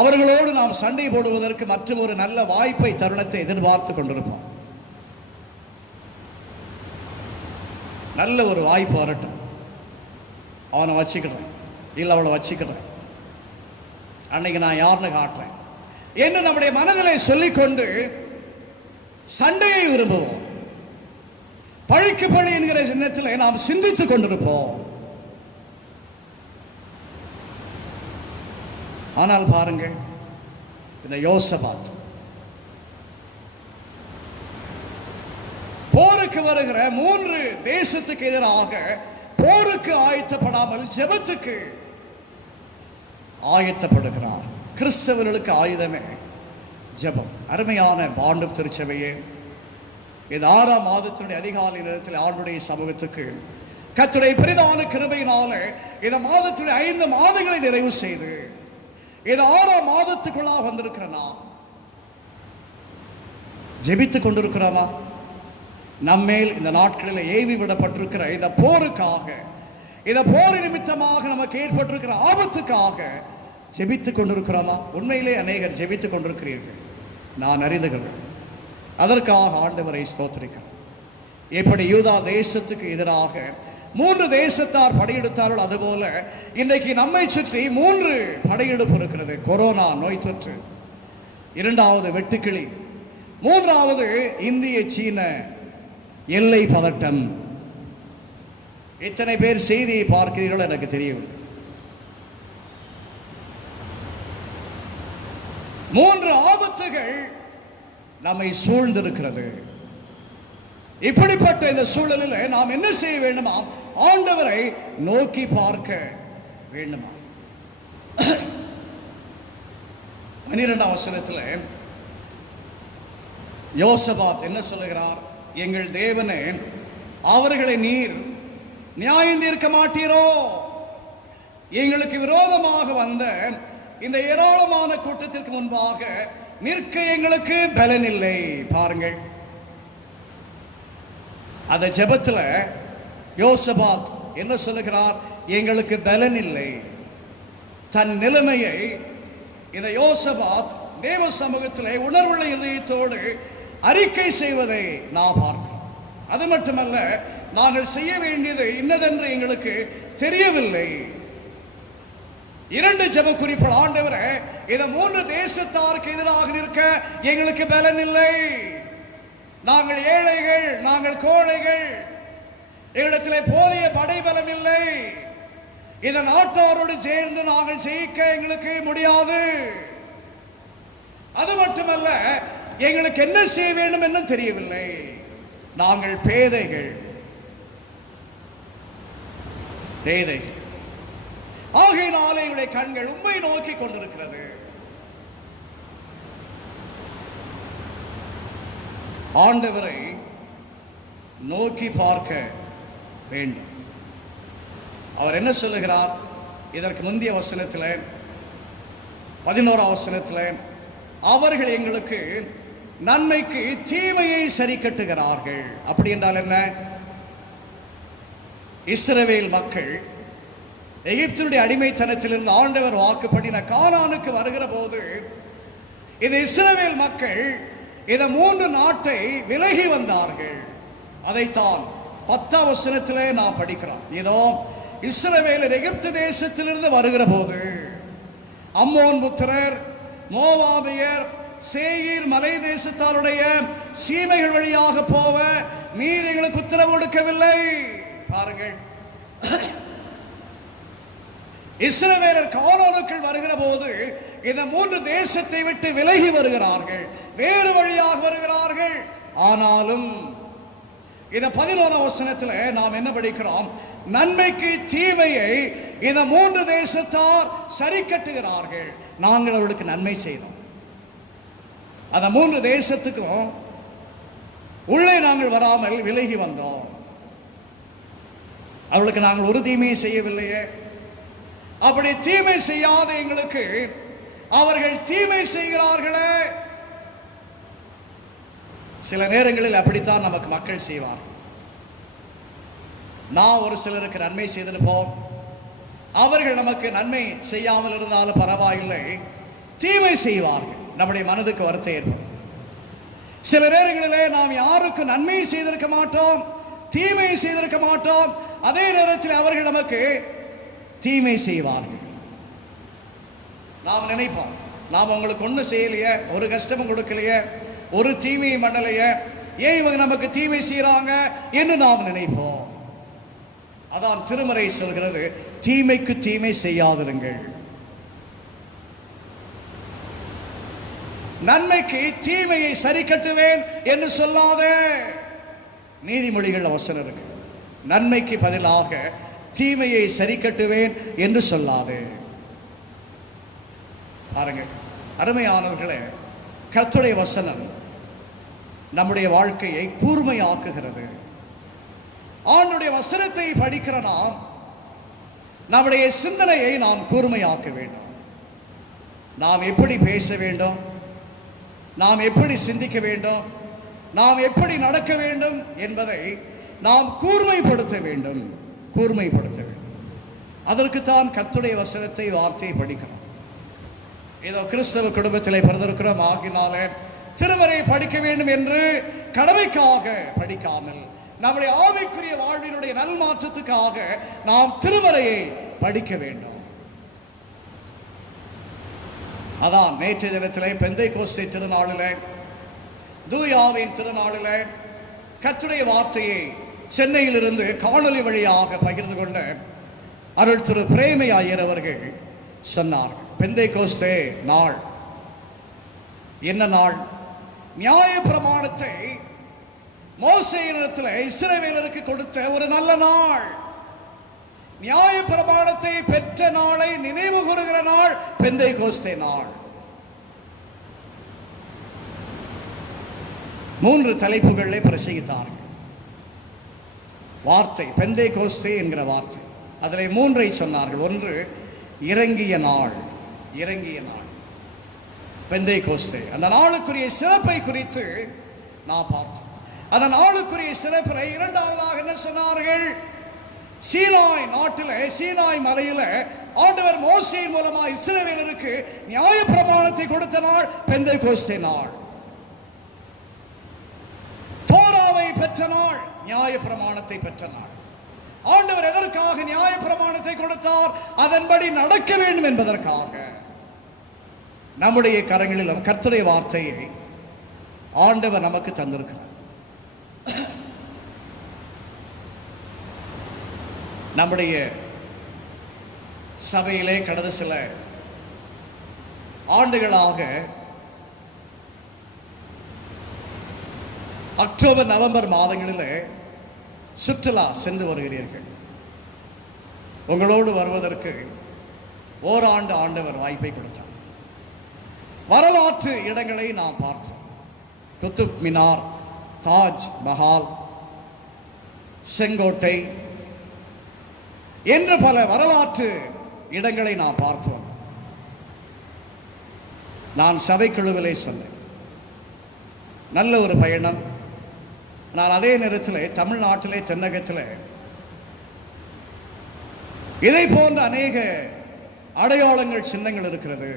அவர்களோடு நாம் சண்டை போடுவதற்கு மற்றும் ஒரு நல்ல வாய்ப்பை, தருணத்தை எதிர்பார்த்து கொண்டிருப்போம். நல்ல ஒரு வாய்ப்பு வரட்டும், அவனை வச்சுக்கிறேன், இல்லை அவளை வச்சுக்கிறேன், அன்னைக்கு நான் யாருன்னு காட்டுறேன் என்று நம்முடைய மனதிலே சொல்லிக்கொண்டு சண்டையை விரும்புவோம். பழிக்கு பழி என்கிற சின்னத்தில் நாம் சிந்தித்துக் கொண்டிருப்போம். ஆனால் பாருங்கள், இந்த யோசபாத் போருக்கு வருகிற 3 தேசத்துக்கு எதிராக போருக்கு ஆயத்தப்படாமல் ஜெபத்துக்கு ஆயத்தப்படுகிறார். கிறிஸ்தவர்களுக்கு ஆயுதமே ஜெபம். அருமையான பாண்டு திருச்சபையே, இது 6ஆம் மாதத்தினுடைய அதிகாலை நேரத்தில் ஆண்டுடைய சமூகத்துக்கு கர்த்தருடைய பெரிதான கிருபையினால இந்த மாதத்தினுடைய 5 மாதங்களை நிறைவு செய்து இது 6ஆம் மாதத்துக்குள்ளாக வந்திருக்கிற நாம் ஜெபித்துக் கொண்டிருக்கிறோமா? நம்மேல் இந்த நாட்களில் ஏவி விடப்பட்டிருக்கிற இந்த போருக்காக, இந்த போர் நிமித்தமாக நமக்கு ஏற்பட்டிருக்கிற ஆபத்துக்காக ஜெபித்துக் கொண்டிருக்கிறோமா? உண்மையிலே அநேகர் ஜெபித்துக் கொண்டிருக்கிறீர்கள், நான் அறிந்துகிறேன். அதற்காக ஆண்டவரை ஸ்தோத்திரிக்கிறேன். எப்படி யூதா தேசத்துக்கு எதிராக 3 தேசத்தார் படையெடுத்தார்கள், அதுபோல இன்றைக்கு நம்மை சுற்றி 3 படையெடுப்பு இருக்கிறது. கொரோனா நோய் தொற்று, இரண்டாவது வெட்டுக்கிளி, மூன்றாவது இந்திய சீன எல்லை பதட்டம். எத்தனை பேர் செய்தியை பார்க்கிறீர்களோ எனக்கு தெரியவில்லை. 3 ஆபத்துகள் நம்மை சூழ்ந்திருக்கிறது. இப்படிப்பட்ட இந்த சூழலில் நாம் என்ன செய்ய வேண்டுமா? ஆண்டவரை நோக்கி பார்க்க வேண்டுமா? 12ஆம் வசனத்தில் யோசபாத் என்ன சொல்லுகிறார்? எங்கள் தேவனே, அவர்களை நீர் நியாயம் தீர்க்க மாட்டீரோ? எங்களுக்கு விரோதமாக வந்த இந்த ஏராளமான கூட்டத்திற்கு முன்பாக நிற்க எங்களுக்கு பலன் இல்லை. பாருங்கள், அந்த ஜெபத்தில் யோசபாத் என்ன சொல்லுகிறார்? எங்களுக்கு பலன் இல்லை. தன் நிலைமையை இந்த யோசபாத் தேவ சமூகத்திலே உணர்வுள்ள இதயத்தோடு அறிக்கை செய்வதை நான் பார்க்கிறோம். அது மட்டுமல்ல, நாங்கள் செய்ய வேண்டியது இன்னதென்று எங்களுக்கு தெரியவில்லை. 2 ஜெப குறிப்புகள். ஆண்டவரே, இந்த 3 தேசத்தாருக்கு எதிராக நிற்க எங்களுக்கு பலன் இல்லை. நாங்கள் ஏழைகள், நாங்கள் கோழைகள், எங்களிடத்திலே போதிய படைபலம் இல்லை. இந்த நாட்டாரோடு சேர்ந்து நாங்கள் ஜெயிக்க எங்களுக்கு முடியாது. அது மட்டுமல்ல, எங்களுக்கு என்ன செய்ய வேண்டும் என்று தெரியவில்லை. நாங்கள் பேதைகள். ஆகையினாலே எங்களுடைய கண்கள் உம்மை நோக்கி கொண்டிருக்கிறது. ஆண்டவரை நோக்கி பார்க்க வேண்டும். அவர் என்ன சொல்லுகிறார்? இதற்கு முந்தைய வசனத்தில் 11ஆம் வசனத்தில், அவர்கள் எங்களுக்கு நன்மைக்கு தீமையை சரி கட்டுகிறார்கள். அப்படி என்றால் என்ன? இஸ்ரவேல் மக்கள் எகிப்தினுடைய அடிமைத்தனத்திலிருந்து ஆண்டவர் வாக்குப்படின கானானுக்கு வருகிற போது இந்த இஸ்ரவேல் மக்கள் இந்த 3 நாட்டை விலகி வந்தார்கள். அதைத்தான் 10ஆம் வசனத்திலே நாம் படிக்கிறோம். இதோ இஸ்ரவேலர் எகிப்து தேசத்திலிருந்து வருகிற போது அம்மோன் புத்திரர், மோவாபியர், சேயீர் மலை தேசத்தாருடைய சீமைகள் வழியாக போக நீர் எங்களுக்கு உத்தரவு கொடுக்கவில்லை. பாருங்கள், இஸ்ரவேலர் கானானுக்குள் வருகிற போது இந்த 3 தேசத்தை விட்டு விலகி வருகிறார்கள், வேறு வழியாக வருகிறார்கள். ஆனாலும் இந்த 11ஆம் வசனத்தில் நாம் என்ன படிக்கிறோம்? நன்மைக்கு தீமையை இந்த 3 தேசத்தார் சரி கட்டுகிறார்கள். நாங்கள் அவர்களுக்கு நன்மை செய்தோம். அந்த 3 தேசத்துக்கும் உள்ளே நாங்கள் வராமல் விலகி வந்தோம். அவர்களுக்கு நாங்கள் ஒரு தீமையை செய்யவில்லையே. அப்படி தீமை செய்யாத எங்களுக்கு அவர்கள் தீமை செய்கிறார்களே. சில நேரங்களில் அப்படித்தான் நமக்கு மக்கள் செய்வார். நான் ஒரு சிலருக்கு நன்மை செய்திருப்போம், அவர்கள் நமக்கு நன்மை செய்யாமல் இருந்தாலும் பரவாயில்லை, தீமை செய்வார்கள். நம்முடைய மனதுக்கு வருத்தம் ஏற்படும். சில நேரங்களிலே நாம் யாருக்கு நன்மை செய்திருக்க மாட்டோம், தீமை செய்திருக்க மாட்டோம், அதே நேரத்தில் அவர்கள் நமக்கு தீமை செய்வார்கள். நாம் நினைப்போம், நாம் உங்களுக்கு ஒன்றும் செய்யலையே, ஒரு கஷ்டமும் கொடுக்கலையே, ஒரு தீமையும் பண்ணலையே, ஏன் இவங்க நமக்கு தீமை செய்கிறாங்க என்று நாம் நினைப்போம். அதான் திருமறை சொல்கிறது, தீமைக்கு தீமை செய்யாதிருங்கள். நன்மைக்கு தீமையை சரி கட்டுவேன் என்று சொல்லாதே. நீதிமொழிகள் வசனம் இருக்கு, நன்மைக்கு பதிலாக தீமையை சரி கட்டுவேன் என்று சொல்லாதே. பாருங்கள் அருமையானவர்களே, கர்த்தருடைய வசனம் நம்முடைய வாழ்க்கையை கூர்மையாக்குகிறது. ஆண்டுடைய வசனத்தை படிக்கிற நாம் நம்முடைய சிந்தனையை நாம் கூர்மையாக்க வேண்டும். நாம் எப்படி பேச வேண்டும், நாம் எப்படி சிந்திக்க வேண்டும், நாம் எப்படி நடக்க வேண்டும் என்பதை நாம் கூர்மைப்படுத்த வேண்டும். அதற்குத்தான் கர்த்தருடைய வசனத்தை, வார்த்தையை படிக்கிறோம். ஏதோ கிறிஸ்தவ குடும்பத்திலே பிறந்திருக்கிறோம், ஆகினாலே திருமறை படிக்க வேண்டும் என்று கடமைக்காக படிக்காமல் நம்முடைய ஆவிக்குரிய வாழ்வினுடைய நல்மாற்றத்துக்காக நாம் திருமறையை படிக்க வேண்டும். அதான் நேற்றைய தினத்திலே பெந்தைக்கோஸ்தே திருநாளிலே, தூயாவின் திருநாளிலே கர்த்தருடைய வார்த்தையை சென்னையிலிருந்து காணொலி வழியாக பகிர்ந்து கொண்ட அருள் திரு பிரேமை ஐயர் அவர்கள் சொன்னார்கள். பெந்தைக்கோஸ்தே நாள் என்ன நாள்? நியாயப்பிரமாணத்தை மோசேயினிடத்தில் இஸ்ரவேலருக்கு கொடுத்த ஒரு நல்ல நாள். நியாயப்பிரமாணத்தை பெற்ற நாளை நினைவு கூறுகிற நாள் பெந்தைக்கோஸ்தே நாள். 3 தலைப்புகளிலே பிரசங்கித்தார்கள். வார்த்தை பெந்தைக்கோஸ்தே என்கிற வார்த்தை, அதிலே 3 சொன்னார்கள். ஒன்று இறங்கிய நாள். இறங்கிய நாள் பெந்தைக்கோஸ்தே. அந்த நாளுக்குரிய சிறப்பை குறித்து நான் பார்த்தோம். அந்த நாளுக்குரிய சிறப்பை இரண்டாவதாக என்ன சொன்னார்கள்? சீனாய் நாட்டிலே, சீனாய் மலையில ஆண்டவர் மோசேயின் மூலமாக இஸ்ரவேலருக்கு நியாயப்பிரமாணத்தை கொடுத்த நாள் பெந்தைக்கோஸ்தே நாள். தோராவை பெற்ற நாள், நியாயப்பிரமாணத்தை பெற்ற நாள். ஆண்டவர் எதற்காக நியாயப்பிரமாணத்தை கொடுத்தார்? அதன்படி நடக்க வேண்டும் என்பதற்காக. நம்முடைய கரங்களில் கர்த்தருடைய வார்த்தையை ஆண்டவர் நமக்கு தந்திருக்கிறார். நம்முடைய சபையிலே கடந்த சில ஆண்டுகளாக அக்டோபர் நவம்பர் மாதங்களில் சுற்றுலா சென்று வருகிறீர்கள். உங்களோடு வருவதற்கு ஓராண்டு ஆண்டவர் வாய்ப்பை கொடுத்தார். வரலாற்று இடங்களை நாம் பார்த்தோம். குத்துப் மினார், தாஜ் மஹால், செங்கோட்டை என்று பல வரலாற்று இடங்களை நாம் பார்த்தோம். நான் சபைக்குழுவிலே சொன்னேன், நல்ல ஒரு பயணம். நான் அதே நேரத்தில் தமிழ்நாட்டிலே தென்னகத்தில் இதை போன்ற அநேக அடையாளங்கள், சின்னங்கள் இருக்கிறது,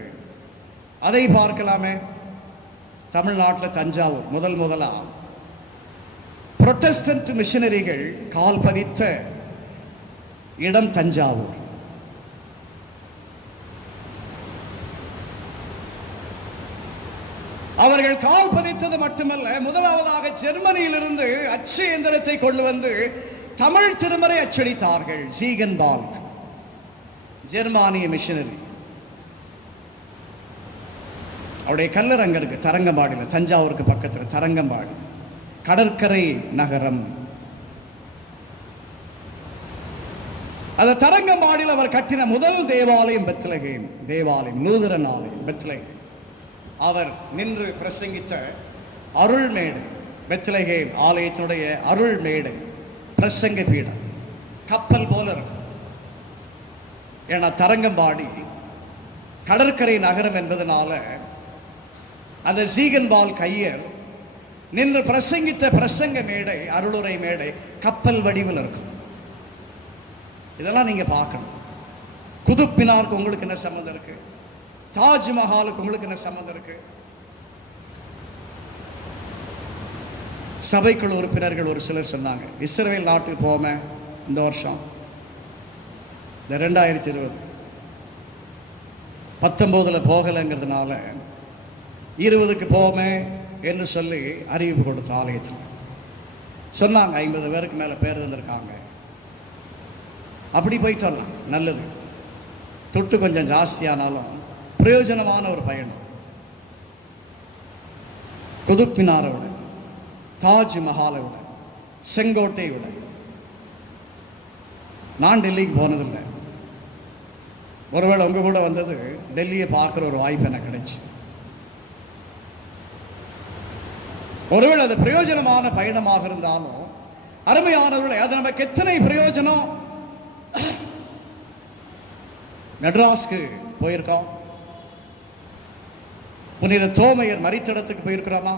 அதை பார்க்கலாமே. தமிழ்நாட்டில் தஞ்சாவூர் முதலா புரொட்டஸ்டன்ட் மிஷனரிகள் கால் பதித்த இடம் தஞ்சாவூர். அவர்கள் கால் பதித்தது மட்டுமல்ல, முதலாவதாக ஜெர்மனியிலிருந்து அச்சு எந்திரத்தை கொண்டு வந்து தமிழ் திருமறை அச்சடித்தார்கள். ஜீகன்பால்க், ஜெர்மானிய மிஷனரி. அவருடைய கல்லறை இருக்கு தரங்கம்பாடியில், தஞ்சாவூருக்கு பக்கத்தில் தரங்கம்பாடி, கடற்கரை நகரம். அந்த தரங்கம்பாடியில் அவர் கட்டின முதல் தேவாலயம் பெத்லகேம் தேவாலயம், லூதரன் ஆலயம் பெத்லகேம். அவர் நின்று பிரசங்கித்த அருள் மேடை, பெத்லகேம் ஆலயத்தினுடைய அருள் மேடை, பிரசங்க பீடம் கப்பல் போல இருக்கும். ஏன்னா தரங்கம்பாடி கடற்கரை நகரம் என்பதனால அந்த ஜீகன்பால் கையர் நின்று பிரசங்கித்த பிரசங்க மேடை, அருளுரை மேடை கப்பல் வடிவில் இருக்கும். இதெல்லாம் நீங்க பார்க்கணும். குதுப் மினாருக்கு உங்களுக்கு என்ன சம்பந்தம் இருக்கு? தாஜ்மஹாலுக்கு உங்களுக்கு என்ன சம்பந்தம் இருக்கு? சபைக்குழு உறுப்பினர்கள் ஒரு சிலர் சொன்னாங்க, இஸ்ரவேல் நாட்டுக்கு போமே இந்த வருஷம், இந்த 2020 19 போகலைங்கிறதுனால 20க்கு போமே என்று சொல்லி அறிவிப்பு கொடுத்த ஆலயத்தில் சொன்னாங்க. 50 பேருக்கு மேலே பேர் தந்திருக்காங்க. அப்படி போயிட்டு வரலாம், நல்லது. தொட்டு கொஞ்சம் ஜாஸ்தியானாலும் பிரயோஜனமான ஒரு பயணம். குதுப் மினாரை விட, தாஜ் மஹாலை விட, செங்கோட்டை விட நான் டெல்லிக்கு போனதில்லை. ஒருவேளை உங்க கூட வந்தது டெல்லியை பார்க்குற ஒரு வாய்ப்பு எனக்கு கிடைச்சு. ஒருவேளை அது பிரயோஜனமான பயணமாக இருந்தாலும், அருமையானவர்களை, அது நமக்கு எத்தனை பிரயோஜனம். மெட்ராஸ்க்கு போயிருக்கோம், புனித தோமையர் மரித்தடத்துக்கு போயிருக்கிறோமா?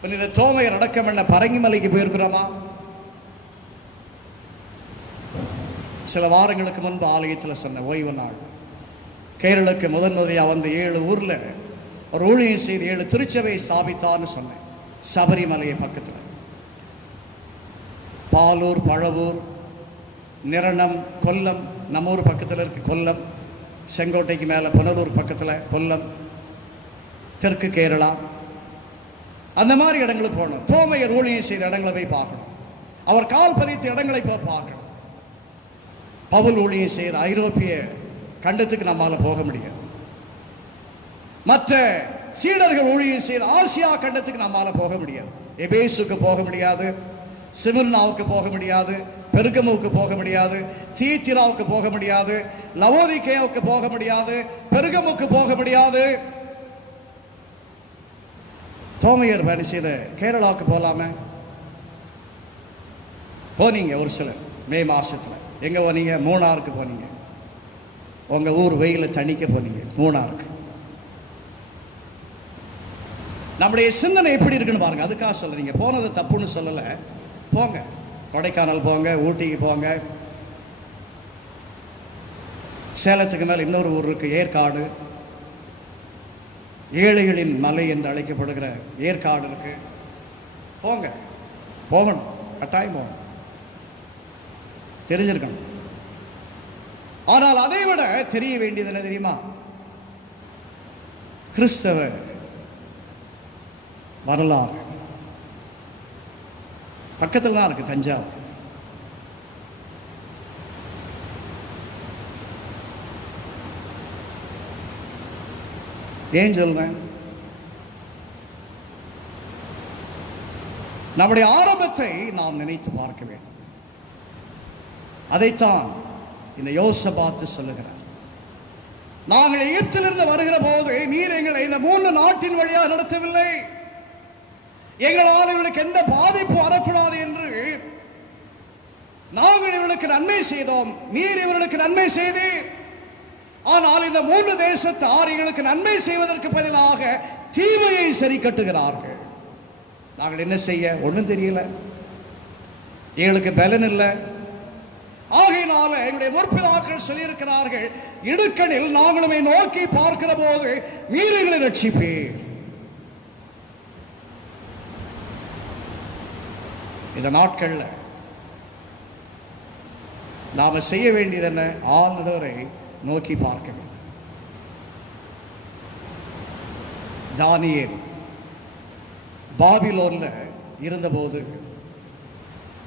புனித தோமையர் அடக்கம் பண்ண பரங்கிமலைக்கு போயிருக்கிறோமா? சில வாரங்களுக்கு முன்பு ஆலயத்தில் சொன்ன ஓய்வு நாள், கேரளுக்கு முதன்முறையாக வந்து 7 ஊரில் ஒரு ஊழியம் செய்து 7 திருச்சபை ஸ்தாபித்தான்னு சொன்னேன். சபரிமலையை பக்கத்தில் பாலூர், பழவூர், நிரணம், கொல்லம், நம்ம ஊர் பக்கத்தில் இருக்கு கொல்லம், செங்கோட்டைக்கு மேலே புனலூர் பக்கத்தில் கொல்லம், தெற்கு கேரளா, அந்த மாதிரி இடங்களுக்கு போகணும். தோமையர் ஊழியம் செய்த இடங்களை போய் பார்க்கணும். அவர் கால் பதித்த இடங்களை போய் பார்க்கணும். பவுல் ஊழியம் செய்த ஐரோப்பிய கண்டத்துக்கு நம்மால் போக முடியாது. மற்ற சீடர்கள் ஊழியம் செய்த ஆசியா கண்டத்துக்கு நம்மால் போக முடியாது. எபேசுக்கு போக முடியாது, சிமிர்னாவுக்கு போக முடியாது, பெருகமுக்கு போக முடியாது, தீத்திராவுக்கு போக முடியாது, லவோதிகேயாவுக்கு போக முடியாது, பெருகமுக்கு போக முடியாது. தோமையர் வேலை செய்த கேரளாவுக்கு போகலாமே. போனீங்க ஒரு சிலர் மே மாசத்தில். எங்கே போனீங்க? மூணாருக்கு போனீங்க. உங்கள் ஊர் வெயில தணிக்க போனீங்க மூணாருக்கு. நம்முடைய சிந்தனை எப்படி இருக்குன்னு பாருங்க. அதுக்காக சொல்றீங்க. போனது தப்புன்னு சொல்லலை. போங்க, கொடைக்கானல் போங்க, ஊட்டிக்கு போங்க, சேலத்துக்கு மேலே இன்னொரு ஊர் இருக்கு ஏற்காடு, ஏழைகளின் மலை என்று அழைக்கப்படுகிற ஏற்காடு இருக்கு. போங்க, போகணும், கட்டாயம் போகணும், தெரிஞ்சிருக்கணும். ஆனால் அதை விட தெரிய வேண்டியது என்ன தெரியுமா? கிறிஸ்தவ வரலாறு. பக்கத்தில் தான் இருக்கு தஞ்சாவூர். ஏன் சொல்றேன்? நம்முடைய ஆரம்பத்தை நாம் நினைத்து பார்க்க வேண்டும். அதைத்தான் இந்த யோசபாத்து சொல்லுகிறார். நாங்கள் எகிப்திலிருந்து வருகிற போது நீர் எங்களை இந்த 3 நாட்டின் வழியாக நடத்தவில்லை. எங்களால் இவர்களுக்கு எந்த பாதிப்பு வரக்கூடாது என்று நாங்கள் இவர்களுக்கு நன்மை செய்தோம். நீர் இவர்களுக்கு நன்மை செய்தீர். ஆனால் இந்த 3 தேசத்தார் எங்களுக்கு நன்மை செய்வதற்கு பதிலாக தீமையை சரி கட்டுகிறார்கள். நாங்கள் என்ன செய்ய? ஒன்றும் தெரியல, எங்களுக்கு பலன் இல்லை. ஆகையினால எங்களுடைய முற்பிதாக்கள் சொல்லியிருக்கிறார்கள், இடுக்கணில் நாங்களுமே நோக்கி பார்க்கிற போது நீர் எங்களை ரட்சிப்பீர். இந்த நாட்கள்ல நாம செய்ய வேண்டியது என்ன? ஆண்டவரை நோக்கி பார்க்க வேண்டும். தானியேல் பாபிலோன்ல இருந்தபோது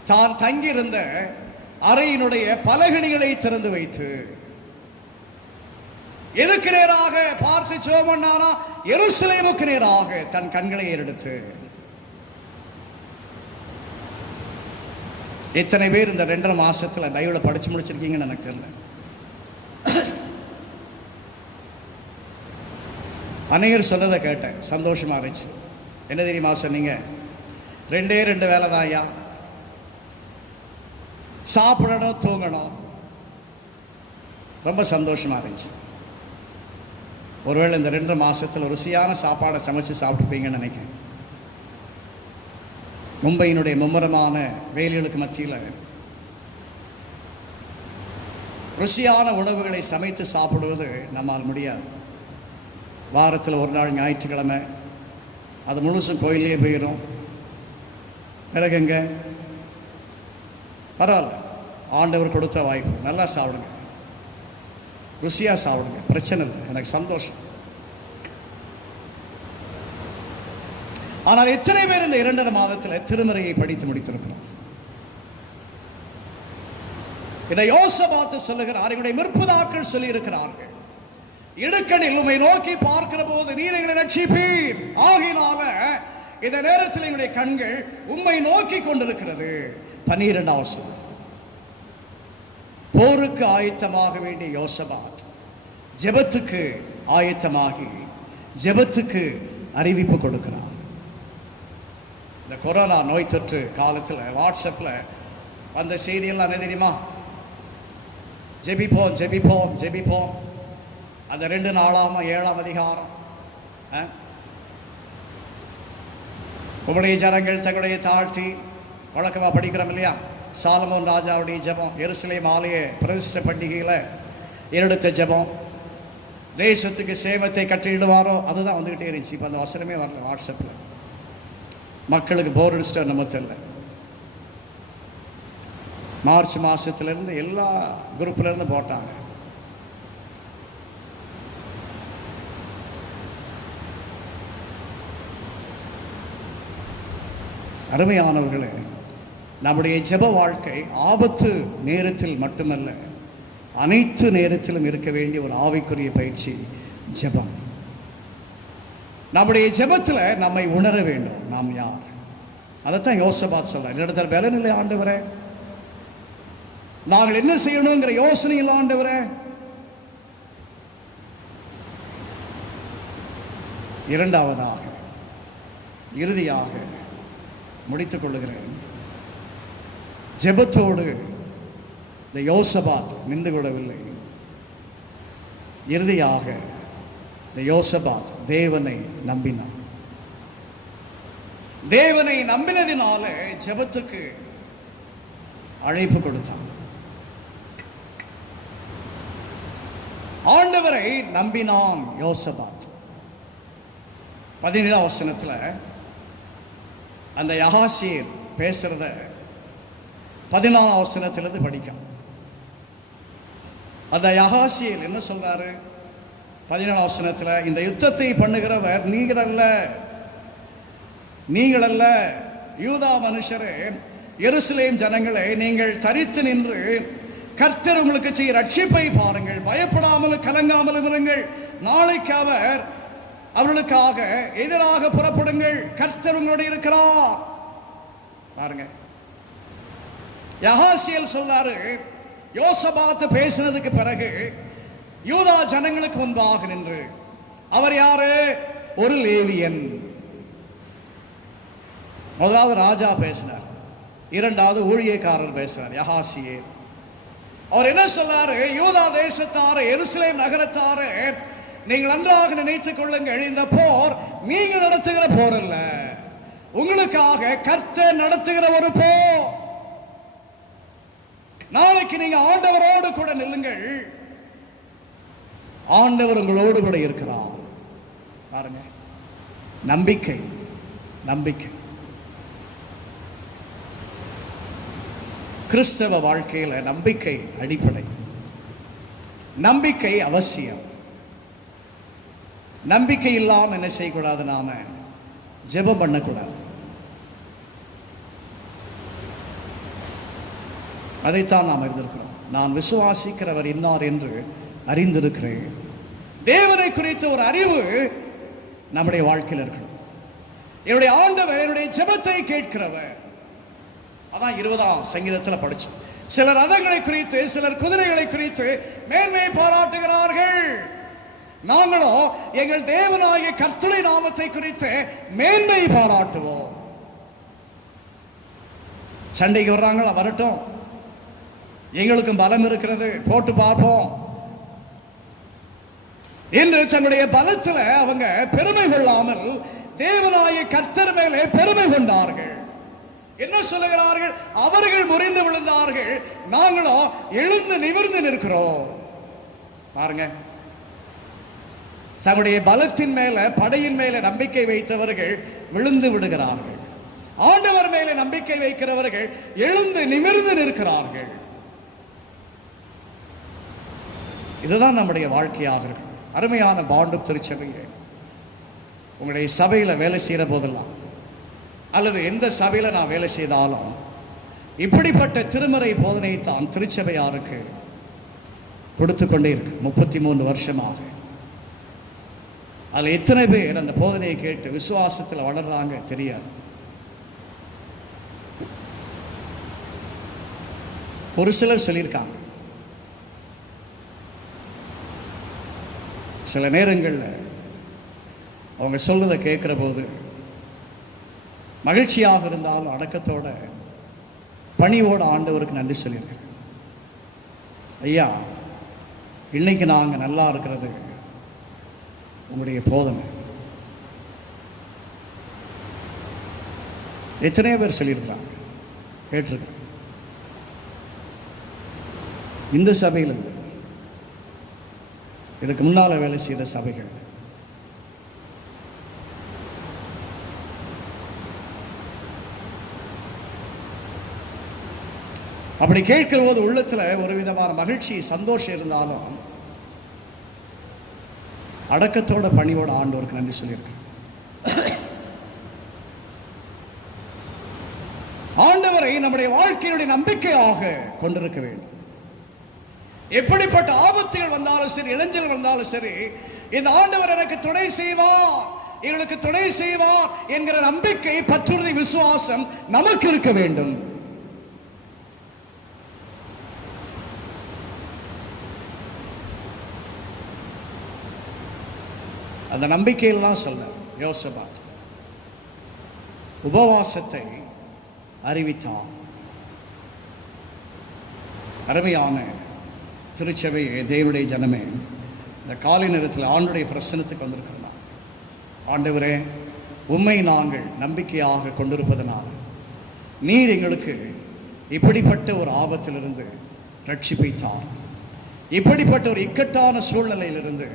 தான் தங்கியிருந்த அறையினுடைய பலகணிகளை திறந்து வைத்து எதுக்கு நேராக பார்த்து ஜெபம்னாரா? எருசலேமுக்கு நேராக தன் கண்களை ஏறெடுத்து. எத்தனை பேர் இந்த 2.5 மாசத்துல பைபிளை படிச்சு முடிச்சிருக்கீங்கன்னு எனக்கு தெரியல. அநேகர் சொன்னதை கேட்டேன், சந்தோஷமா இருந்துச்சு. என்ன தெரியுமா சொன்னீங்க? 2 வேலை தான் ஐயா, சாப்பிடணும், தூங்கணும். ரொம்ப சந்தோஷமா இருந்துச்சு. ஒருவேளை இந்த 2.5 மாசத்துல ருசியான சாப்பாடை சமைச்சு சாப்பிட்டுப்பீங்கன்னு நினைக்கிறேன். மும்பையினுடைய மும்முரமான வேலைகளுக்கு மத்தியில் ருசியான உணவுகளை சமைத்து சாப்பிடுவது நம்மால் முடியாது. வாரத்தில் ஒரு நாள் ஞாயிற்றுக்கிழமை அது முழுசும் கோயிலே போயிடும். பிறகுங்க பரவாயில்ல, ஆண்டவர் கொடுத்த வாய்ப்பு, நல்லா சாப்பிடுங்க, ருசியாக சாப்பிடுங்க, பிரச்சனை இல்லை, எனக்கு சந்தோஷம். ஆனால் எத்தனை பேர் இந்த 2.5 மாதத்தில் திருமறையை படித்து முடித்திருக்கிறோம்? இதை யோசபாத்து சொல்லுகிறார், எங்களுடைய முற்பிதாக்கள் சொல்லி இருக்கிறார்கள், இடுக்கணில் உம்மை நோக்கி பார்க்கிற போது நீர் எங்களை ரட்சிப்பீர். ஆகினால இந்த நேரத்தில் எங்களுடைய கண்கள் உம்மை நோக்கி கொண்டிருக்கிறது. 12வது வசனம். போருக்கு ஆயத்தமாக வேண்டிய யோசபாத் ஜெபத்துக்கு ஆயத்தமாகி ஜெபத்துக்கு அறிவிப்பு கொடுக்கிறார். இந்த கொரோனா நோய் தொற்று காலத்தில் வாட்ஸ்அப்பில் வந்த செய்தியெல்லாம் என்ன தெரியுமா? ஜெபிப்போம் ஜெபிப்போம் ஜெபிப்போம். அந்த 2 நாளாம 7ஆம் அதிகாரம், உம்முடைய ஜனங்கள் தங்களுடைய தாழ்த்தி, வழக்கமாக படிக்கிறோம் இல்லையா? சாலமோன் ராஜாவுடைய ஜெபம், எருசலேம் ஆலய பிரதிஷ்டை பண்டிகையில் எடுத்த ஜெபம், தேசத்துக்கு சேமத்தை கட்டிடுவாரோ, அதுதான் வந்துக்கிட்டே இருந்துச்சு. இப்போ அந்த வசனமே வரல வாட்ஸ்அப்பில். மக்களுக்கு போர் அடிச்சிட்டு நம்ம தெரியல. மார்ச் மாதத்துலேருந்து எல்லா குரூப்லேருந்து போட்டாங்க. அருமையானவர்களே, நம்முடைய ஜெப வாழ்க்கை ஆபத்து நேரத்தில் மட்டுமல்ல, அனைத்து நேரத்திலும் இருக்க வேண்டிய ஒரு ஆவிக்குரிய பயிற்சி ஜெபம். நம்முடைய ஜெபத்தில் நம்மை உணர வேண்டும், நாம் யார். அதைத்தான் யோசபாத் சொல்றார். என்னிடத்தில் பலன் இல்லை ஆண்டவரே, நாங்கள் என்ன செய்யணுங்கிற யோசனை இல்லை ஆண்டவரே. இரண்டாவதாக, இறுதியாக முடித்துக் கொள்ளுகிறேன். ஜெபத்தோடு இந்த யோசபாத் நின்று கொள்ளவில்லை. இறுதியாக இந்த யோசபாத் தேவனை நம்பினார். தேவனை நம்பினதினால ஜெபத்துக்கு அழைப்பு கொடுத்தார். ஆண்டவரை நம்பினான் யோசபாத். 17ஆம் வசனத்தில் அந்த யகாசியர் பேசுறத 14ஆம் வசனத்திலிருந்து படிக்கலாம். அந்த யகாசியர் என்ன சொல்றாரு? 17ஆம் வசனத்தில், இந்த யுத்தத்தை பண்ணுகிறவர் நீங்கள் அல்ல, யூதா மனுஷரே, எருசலேம் ஜனங்களே, நீங்கள் தரித்து நின்று கர்த்தர் உங்களுக்கு செய்ய ரட்சிப்பை பாருங்கள். பயப்படாமலும் கலங்காமலும் இருங்கள். நாளைக்கு அவர்களுக்காக எதிராக புறப்படுங்கள். கர்த்தர் உங்களோட இருக்கிறார். பாருங்க, யகாசியேல் சொல்றாரு, யோசபாத் பேசினதுக்கு பிறகு யூதா ஜனங்களுக்கு முன்பாக நின்று, அவர் யாரு? ஒரு லேவியன். முதலாவது ராஜா பேசினார், இரண்டாவது ஊழியக்காரர் பேசினார், யகாசியேல். அவர் என்ன சொல்றாரு? யூதா தேசத்தாரு, எருசலேம் நகரத்தாரு, நீங்கள் நன்றாக நினைத்துக் கொள்ளுங்கள், இந்த போர் நீங்கள் நடத்துகிற போர் அல்ல, உங்களுக்காக கர்த்தர் நடத்துகிற ஒரு போர். நாளைக்கு நீங்க ஆண்டவரோடு கூட நில்லுங்கள், ஆண்டவர் உங்களோடு கூட இருக்கிறார். பாருங்க, நம்பிக்கை. நம்பிக்கை கிறிஸ்தவ வாழ்க்கையில நம்பிக்கை அடிப்படை. நம்பிக்கை அவசியம். நம்பிக்கை இல்லாமல் என்ன செய்யக்கூடாது? நாம ஜெபம் பண்ணக்கூடாது. அதைத்தான் நாம் இருந்திருக்கிறோம். நான் விசுவாசிக்கிறவர் இன்னார் என்று அறிந்திருக்கிறேன். தேவனை குறித்த ஒரு அறிவு நம்முடைய வாழ்க்கையில் இருக்கணும். என்னுடைய ஆண்டவர் என்னுடைய ஜெபத்தை கேட்கிறவர். அதான் 20ஆம் சங்கீதத்தில் படிச்சோம். சிலர் ரதங்களை குறித்து, சிலர் குதிரைகளை குறித்து மேன்மையை பாராட்டுகிறார்கள். நாங்களோ எங்கள் தேவனாகிய கர்த்தருடைய நாமத்தை குறித்து மேன்மை பாராட்டுவோம். சண்டைக்கு வர்றாங்களா? வரட்டும், எங்களுக்கும் பலம் இருக்கிறது, போட்டு பார்ப்போம் என்று தன்னுடைய பலத்தில் அவங்க பெருமை கொள்ளாமல் தேவனாகிய கர்த்தர் மேலே பெருமை கொண்டார்கள். என்ன சொல்லுகிறார்கள்? அவர்கள் முறிந்து விழுந்தார்கள், நாங்களோ எழுந்து நிமிர்ந்து நிற்கிறோம். பாருங்க, தங்களுடைய பலத்தின் மேல, படையின் மேல நம்பிக்கை வைத்தவர்கள் விழுந்து விடுகிறார்கள். ஆண்டவர் மேலே நம்பிக்கை வைக்கிறவர்கள் எழுந்து நிமிர்ந்து நிற்கிறார்கள். இதுதான் நம்முடைய வாழ்க்கையாக இருக்கு. அருமையான பாண்டும் திருச்சபையை, உங்களுடைய சபையில வேலை செய்யற போதெல்லாம், அல்லது எந்த சபையில நான் வேலை செய்தாலும், இப்படிப்பட்ட திருமறை போதனை தான் திருச்சபையாருக்கு கொடுத்து கொண்டே இருக்கு. 33 வருஷமாக. அதில் எத்தனை பேர் அந்த போதனையை கேட்டு விசுவாசத்தில் வளர்றாங்க தெரியாது. ஒரு சிலர் சொல்லியிருக்காங்க, சில நேரங்களில் அவங்க சொல்றதை கேட்கிற போது மகிழ்ச்சியாக இருந்தாலும் அடக்கத்தோட, பணிவோட ஆண்டவருக்கு நன்றி சொல்லியிருக்கேன். ஐயா, இன்னைக்கு நாங்கள் நல்லா இருக்கிறது உங்களுடைய போதனை. எத்தனையோ பேர் சொல்லியிருக்கிறாங்க, கேட்டிருக்கிறேன். இந்த சபையில் இல்லை, இதுக்கு முன்னால் வேலை செய்த சபைகள். அப்படி கேட்கிற போது உள்ளத்தில் ஒரு விதமான மகிழ்ச்சி, சந்தோஷம் இருந்தாலும் அடக்கத்தோட, பணியோட ஆண்டவருக்கு நன்றி சொல்லியிருக்கேன். நம்முடைய வாழ்க்கையினுடைய நம்பிக்கையாக கொண்டிருக்க வேண்டும். எப்படிப்பட்ட ஆபத்துகள் வந்தாலும் சரி, இளைஞர்கள் வந்தாலும் சரி, இந்த ஆண்டவர் எனக்கு துணை செய்வார், எங்களுக்கு துணை செய்வார் என்கிற நம்பிக்கை, பற்றுறுதி, விசுவாசம் நமக்கு இருக்க வேண்டும். அந்த நம்பிக்கையில் தான் சொல்ல யோசபாத் உபவாசத்தை அறிவித்தார். அருமையான திருச்சபையே, தேவனுடைய ஜனமே, இந்த காலை நேரத்தில் ஆண்டுடைய பிரசன்னத்துக்கு வந்திருக்கிறோம். ஆண்டவரே, உம்மை நாங்கள் நம்பிக்கையாக கொண்டிருப்பதனால நீர் எங்களுக்கு இப்படிப்பட்ட ஒரு ஆபத்திலிருந்து ரட்சிப்பை தார், இப்படிப்பட்ட ஒரு இக்கட்டான சூழ்நிலையிலிருந்து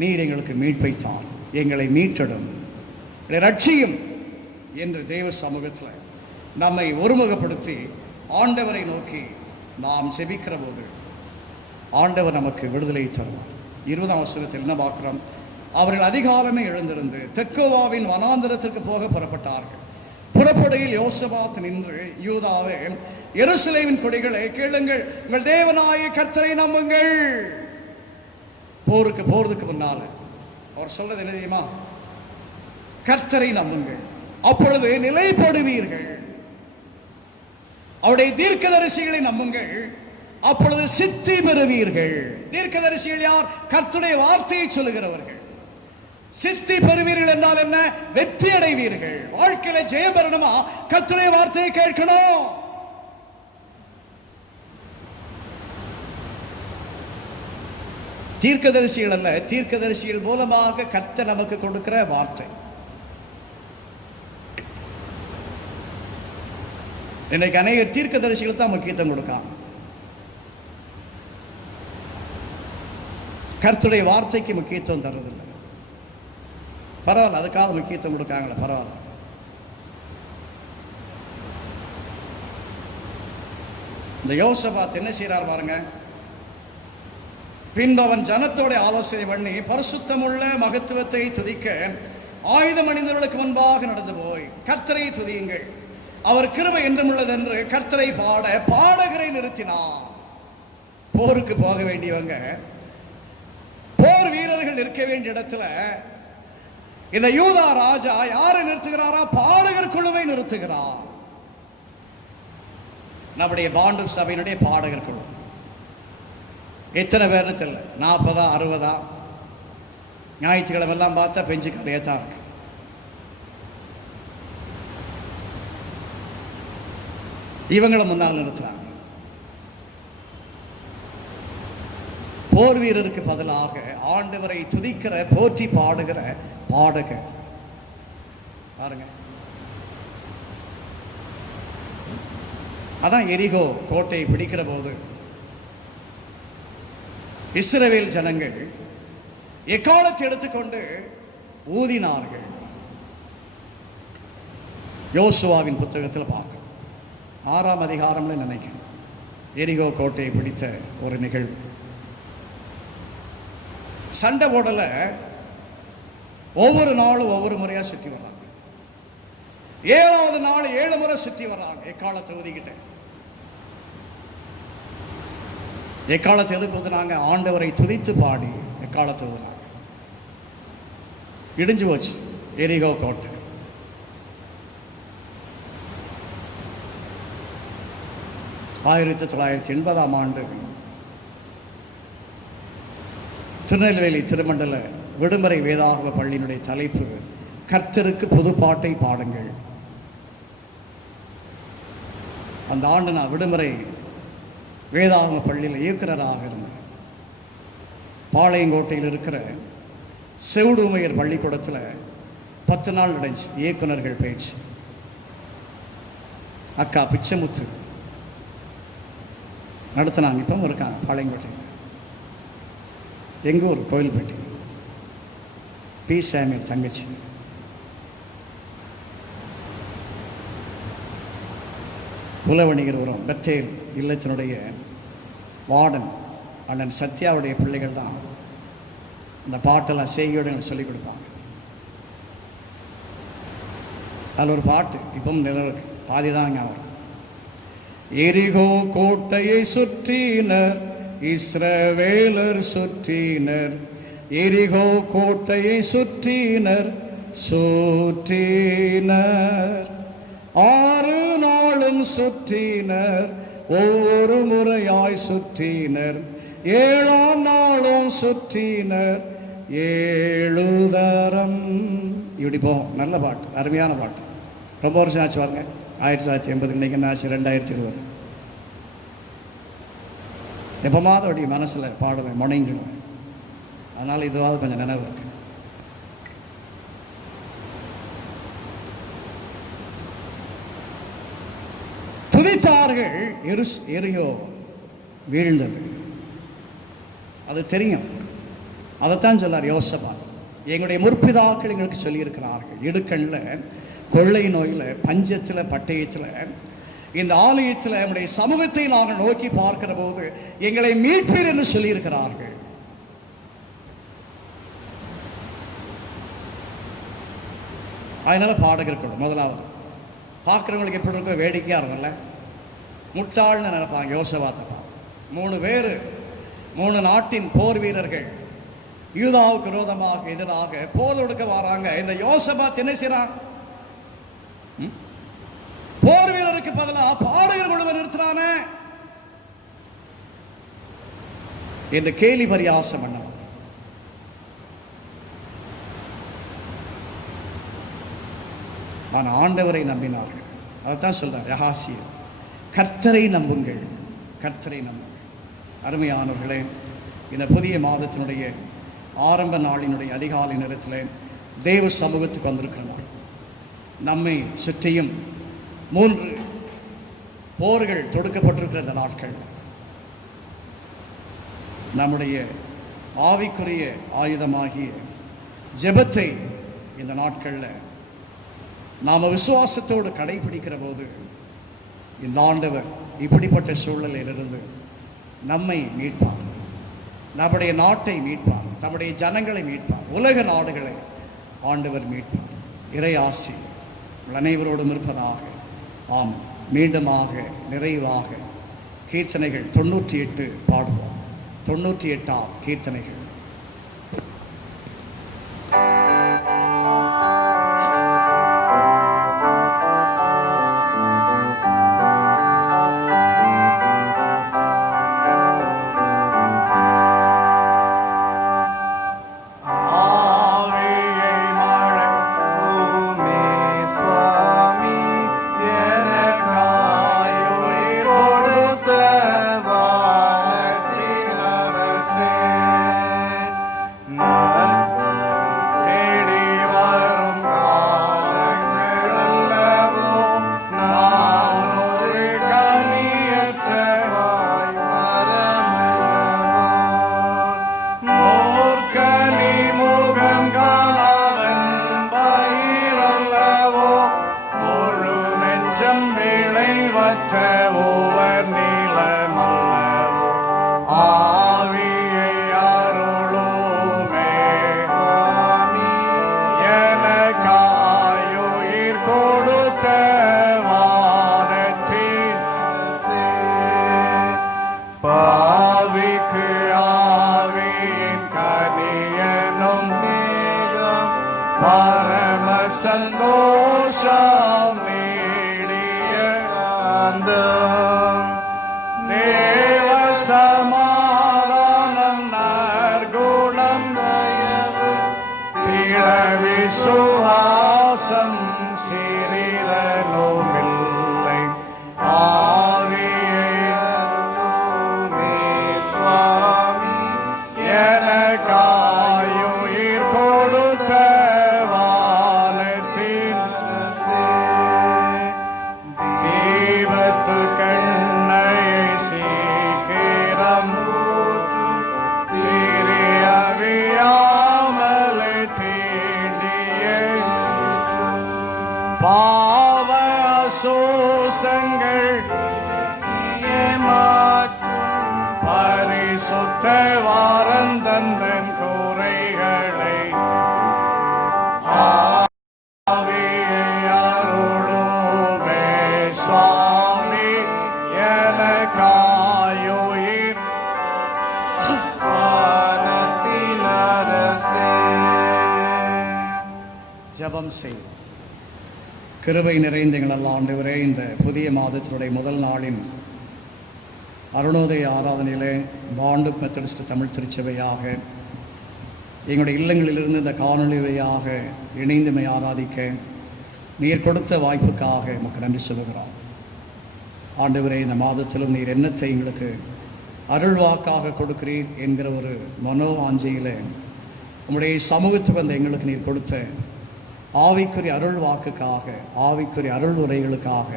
நீர் எங்களுக்கு மீட்பை தார், எங்களை மீட்டடும், ரட்சியும் என்று தேவ சமூகத்தில் நம்மை ஒருமுகப்படுத்தி ஆண்டவரை நோக்கி நாம் செபிக்கிற போது ஆண்டவர் நமக்கு விடுதலை தருவார். 20ஆம் வசனத்தில் என்ன பார்க்கிறோம்? அவர்கள் அதிகாலமே எழுந்திருந்து தெக்கோவாவின் வனாந்திரத்திற்கு போக புறப்பட்டார்கள். புறப்படுகையில் யோசபாத் நின்று, யூதாவே, எருசலேமின் கொடிகளை கேளுங்கள், உங்கள் தேவனாகிய கர்த்தரை நம்புங்கள். போறதுக்கு முன்னால அவர் சொல்றது என்ன தெரியுமா? கர்த்தரை நம்புங்கள், அப்பொழுது நிலைப்படுவீர்கள். அவருடைய தீர்க்கதரிசிகளை நம்புங்கள், அப்பொழுது சித்தி பெறுவீர்கள். தீர்க்கதரிசிகள் யார்? கர்த்தருடைய வார்த்தையை சொல்லுகிறவர்கள். சித்தி பெறுவீர்கள் என்றால் என்ன? வெற்றி அடைவீர்கள். வாழ்க்கையில ஜெயம் பெறணுமா? கர்த்தருடைய வார்த்தையை கேட்கணும். தீர்க்கதரிசிகள் அல்ல, தீர்க்கதரிசிகள் மூலமாக கர்த்தர் நமக்கு கொடுக்கிற வார்த்தை. இன்னைக்கு அநேகர் தீர்க்கதரிசிகள் தான் முக்கியத்துவம் கொடுக்காங்க, கர்த்தருடைய வார்த்தைக்கு முக்கியத்துவம் தர்றதில்லை. பரவாயில்ல, அதுக்காக முக்கியத்துவம் கொடுக்காங்களே, பரவாயில்ல. இந்த யோசபாத் என்ன செய்யறார் பாருங்க. பின்பு அவன் ஜனத்தோட ஆலோசனை பண்ணி பரிசுத்தமுள்ள மகத்துவத்தை துதிக்க ஆயுதம் அணிந்தவர்களுக்கு முன்பாக நடந்து போய், கர்த்தரை துதியுங்கள், அவர் கிருபை என்றும் உள்ளதென்று கர்த்தரை பாட பாடகரை நிறுத்தினார். போருக்கு போக வேண்டியவங்க, போர் வீரர்கள் இருக்க வேண்டிய இடத்துல இந்த யூதா ராஜா யாரை நிறுத்துகிறாரா? பாடகர் குழுவை நிறுத்துகிறார். நம்முடைய பாண்டு சபையினுடைய பாடகர் குழு எத்தனை பேர்னு தெரியல, 40 60 ஞாயிற்றுக்கிழமை எல்லாம் பார்த்தா பெஞ்சு கரையே தான் இருக்கு. இவங்களை முன்னால் நிறுத்துறாங்க. போர் வீரருக்கு பதிலாக ஆண்டவரை துதிக்கிற, போற்றி பாடுகிற பாடகர் பாருங்க. அதான் எரிகோ கோட்டையை பிடிக்கிற போது இஸ்ரவேல் ஜனங்கள் எக்காலத்தை எடுத்துக்கொண்டு ஊதினார்கள். யோசுவாவின் புத்தகத்தில் பார்க்க 6ஆம் அதிகாரம்ல நினைக்கிறேன், எரிகோ கோட்டையை பிடித்த ஒரு நிகழ்வு. சண்டை போடல, ஒவ்வொரு நாளும் ஒவ்வொரு முறையா சுற்றி வர்றாங்க. 7வது நாள் 7 முறை சுற்றி வர்றாங்க. எக்காலத்தை ஊதிக்கிட்ட. எக்காலத்தை எதுக்கு ஊதுனாங்க? ஆண்டவரை துதித்து பாடி எக்காலத்தை ஊதுனாங்க. இடிஞ்சு போச்சு எரிகோ கோட்டை. ஆயிரத்தி 1980ஆம் ஆண்டு திருநெல்வேலி திருமண்டல விடுமுறை வேதாகம பள்ளியினுடைய தலைப்பு கர்த்தருக்கு புதுப்பாட்டை பாடுங்கள். அந்த ஆண்டு நான் விடுமுறை வேதாகம பள்ளியில் இயக்குனராக இருந்தேன். பாளையங்கோட்டையில் இருக்கிற செவுடுமையர் பள்ளிக்கூடத்தில் 10 நாள் நடந்துச்சு இயக்குனர்கள் பயிற்சி. அக்கா பிச்சமுத்து நடத்தினாங்க. இப்பவும் இருக்காங்க பாளையங்கோட்டையில். எங்கள் ஊர் கோயில்பட்டி. பி சாமியல் தங்கச்சி. குலவணிகர் பெத்தேல் இல்லத்தினுடைய வார்டன் அண்ணன் சத்யாவுடைய பிள்ளைகள் தான் இந்த பாட்டெல்லாம் செய்கையோடு எனக்கு சொல்லிக் கொடுப்பாங்க. அதில் ஒரு பாட்டு இப்பவும் நிலவுக்கு பாதி தான் ஞாபகம். எரிகோ கோட்டையை சுற்றினர், இஸ்ரவேலர் சுற்றினர். எரிகோ கோட்டையை சுற்றினர், சுற்றினர். 6 நாளும் சுற்றினர், ஒவ்வொரு முறையாய் சுற்றினர். 7ஆம் நாளும் சுற்றினர், 7 தரம். இப்படி போவோம். நல்ல பாட்டு, அருமையான பாட்டு. ரொம்ப வருஷம் ஆச்சு பாருங்க. 1980, இன்னைக்கு என்ன ஆச்சு? 2020. எப்போமாவது அப்படி மனசில் பாடுவேன், முனைங்கிடுவேன். அதனால் இதுவாவது கொஞ்சம் நினைவு இருக்கு. துதித்தார்கள், எரியோ வீழ்ந்தது. அது தெரியும். அதைத்தான் சொல்லார் யோசபாத். எங்களுடைய முற்பிதாக்கள் எங்களுக்கு சொல்லியிருக்கிறார்கள், இடுக்கண்ணில், கொள்ளை நோயில், பஞ்சத்தில், பட்டயத்தில், இந்த ஆலயத்தில் நம்முடைய சமூகத்தை நாங்கள் நோக்கி பார்க்கிற போது எங்களை மீட்பீர் என்று சொல்லியிருக்கிறார்கள். அதனால பாடகர்கள் முதலாவது பார்க்குறவங்களுக்கு எப்படி இருக்கும்? வேடிக்கையாக இருக்கும்ல, முட்டாள்னு நினைப்பாங்க. யோசபாத்தை பார்த்து 3 பேர், 3 நாட்டின் போர் வீரர்கள் யூதாவுக்கு விரோதமாக எதிராக போர் தொடுக்க வராங்க. இந்த யோசபாத் என்ன செய்றான்? போர் வீரருக்கு பதிலாக பாடகர் ஒருவர் நிறுத்துறானே என்று கேலி பரியாசம் பண்ணவர். ஆனால் ஆண்டவரை நம்பினார்கள். அதைத்தான் சொல்றார் யகாசியர், கர்த்தரை நம்புங்கள், கர்த்தரை நம்புங்கள். அருமையானவர்களே, இந்த புதிய மாதத்தினுடைய ஆரம்ப நாளினுடைய அதிகாலை நேரத்தில் தேவ சமூகத்துக்கு வந்திருக்கிறார். நம்மை சுற்றியும் 3 போர்கள் தொடுக்கப்பட்டிருக்கிற இந்த நாட்கள் நம்முடைய ஆவிக்குரிய ஆயுதமாகிய ஜெபத்தை இந்த நாட்களில் நாம் விசுவாசத்தோடு கடைபிடிக்கிற போது இந்த ஆண்டவர் இப்படிப்பட்ட சூழ்நிலையிலிருந்து நம்மை மீட்பார், நம்முடைய நாட்டை மீட்பார், நம்முடைய ஜனங்களை மீட்பார், உலக நாடுகளை ஆண்டவர் மீட்பார். இறை ஆசி அனைவரோடும் இருப்பதாக. ஆம். மீண்டுமாக நிறைவாக கீர்த்தனைகள் 98 பாடுவோம். 98ஆம் கீர்த்தனைகள். பரம சந்தோஷம் நீடிய ஆனந்தம் தேவ சமாதானம் நற்குணம் தயவு திட விசுவாசம் சிறிதலுமில்லை ஆவியை அருளுமே சுவாமி எனக்காயுயிர் கொடுத்த வானத்தின் அரசே தீபத்து கண்ணையை சீக்கிரம் ஊற்றும் திரியவியாமலை தீண்டிய பாவ அசோசங்கள் மாற்றும் பரிசுத்த வாரந்தந்தன் கூரைகளை ஆவியை அருளுமே சுவாமி ஜெபம் செய்வோம். கிருபை நிறைந்த எங்கள் ஆண்டவரே, இந்த புதிய மாதத்தினுடைய முதல் நாளின் அருணோதய ஆராதனையிலே பாண்டு மெத்தடிஸ்ட் தமிழ் திருச்சபையாக எங்களுடைய இல்லங்களிலிருந்து இந்த காணொலி வழியாக இணைந்துமை ஆராதிக்க நீர் கொடுத்த வாய்ப்புக்காக நமக்கு நன்றி சொல்லுகிறோம். ஆண்டவரே, இந்த மாதத்திலும் நீர் என்னத்தை எங்களுக்கு அருள்வாக்காக கொடுக்கிறீர் என்கிற ஒரு மனோவாஞ்சையில் உங்களுடைய சமூகத்துக்கு வந்த எங்களுக்கு நீர் கொடுத்த ஆவிக்குரிய அருள் வாக்குக்காக, ஆவிக்குரிய அருள் உரைகளுக்காக,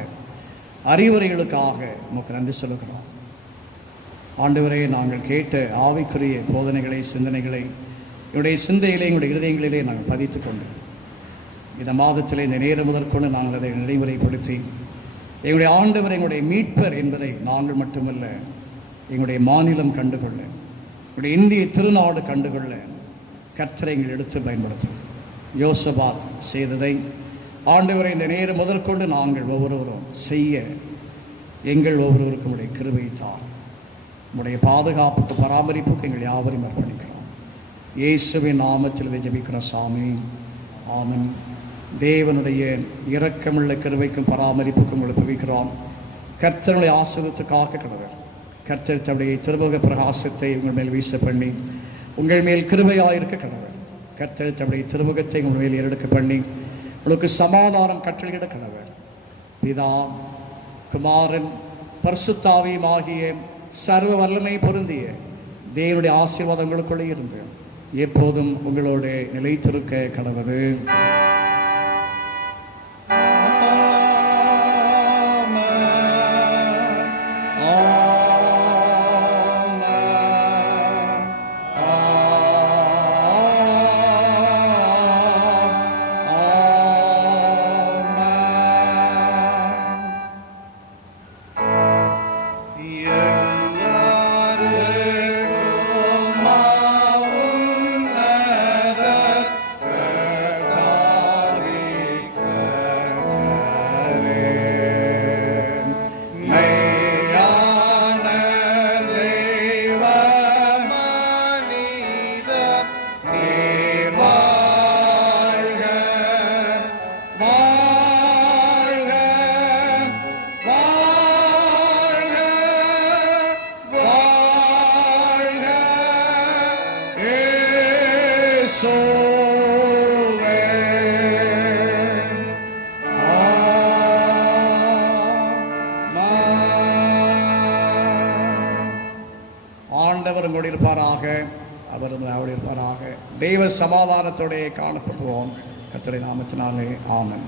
அறிவுரைகளுக்காக நமக்கு நன்றி சொல்லுகிறோம். ஆண்டவரே, நாங்கள் கேட்ட ஆவிக்குரிய போதனைகளை, சிந்தனைகளை என்னுடைய சிந்தையிலே, எங்களுடைய இருதயங்களிலே நாங்கள் பதித்து கொண்டு இந்த மாதத்திலே இந்த நேரம் முதற்கொண்டு நாங்கள் அதை நடைமுறைப்படுத்தி எங்களுடைய ஆண்டவர், எங்களுடைய மீட்பர் என்பதை நாங்கள் மட்டுமல்ல, எங்களுடைய மாநிலம் கண்டுகொள்ள, எங்களுடைய இந்திய திருநாடு கண்டுகொள்ள கர்த்தரை எங்கள் எடுத்து பயன்படுத்தும். யோசபாத் செய்ததை ஆண்டவரை இந்த நேரம் முதற்கொண்டு நாங்கள் ஒவ்வொருவரும் செய்ய எங்கள் ஒவ்வொருவருக்கும் உடைய கிருபை தார். உடைய பாதுகாப்புக்கு, பராமரிப்புக்கு எங்கள் யாவரையும் அர்ப்பணிக்கிறோம். இயேசுவின் நாமத்தில் இதை ஜெபிக்கிறோம் சாமி, ஆமென். தேவனுடைய இரக்கமுள்ள கிருபைக்கும் பராமரிப்புக்கும் உங்களை புவிக்கிறோம். கர்த்தருடைய ஆசீர்வாதத்துக்காக கடவர். கர்த்தர் தன்னுடைய திருமுக பிரகாசத்தை உங்கள் மேல் வீச பண்ணி உங்கள் மேல் கிருபையாயிருக்க கடவர். கர்த்தர் தன்னுடைய திருமுகத்தை உங்கள் மேல் ஏறெடுக்க பண்ணி உங்களுக்கு சமாதானம் கட்டளையிட கடவர். பிதா, குமாரன், பரிசுத்தாவியும் ஆகிய சர்வ வல்லமை பொருந்திய தேவனுடைய ஆசீர்வாதங்களுக்குள்ளே இருந்து எப்போதும் உங்களோடு நிலைத்திருக்க கடவது. ஆண்டவர் உங்களோடு இருப்பாராக, அவரும் அவரோடு இருப்பாராக. தெய்வ சமாதானத்தோടെ காணப்படுவோம். கர்த்தருடைய நாமத்தினாலே ஆமென்.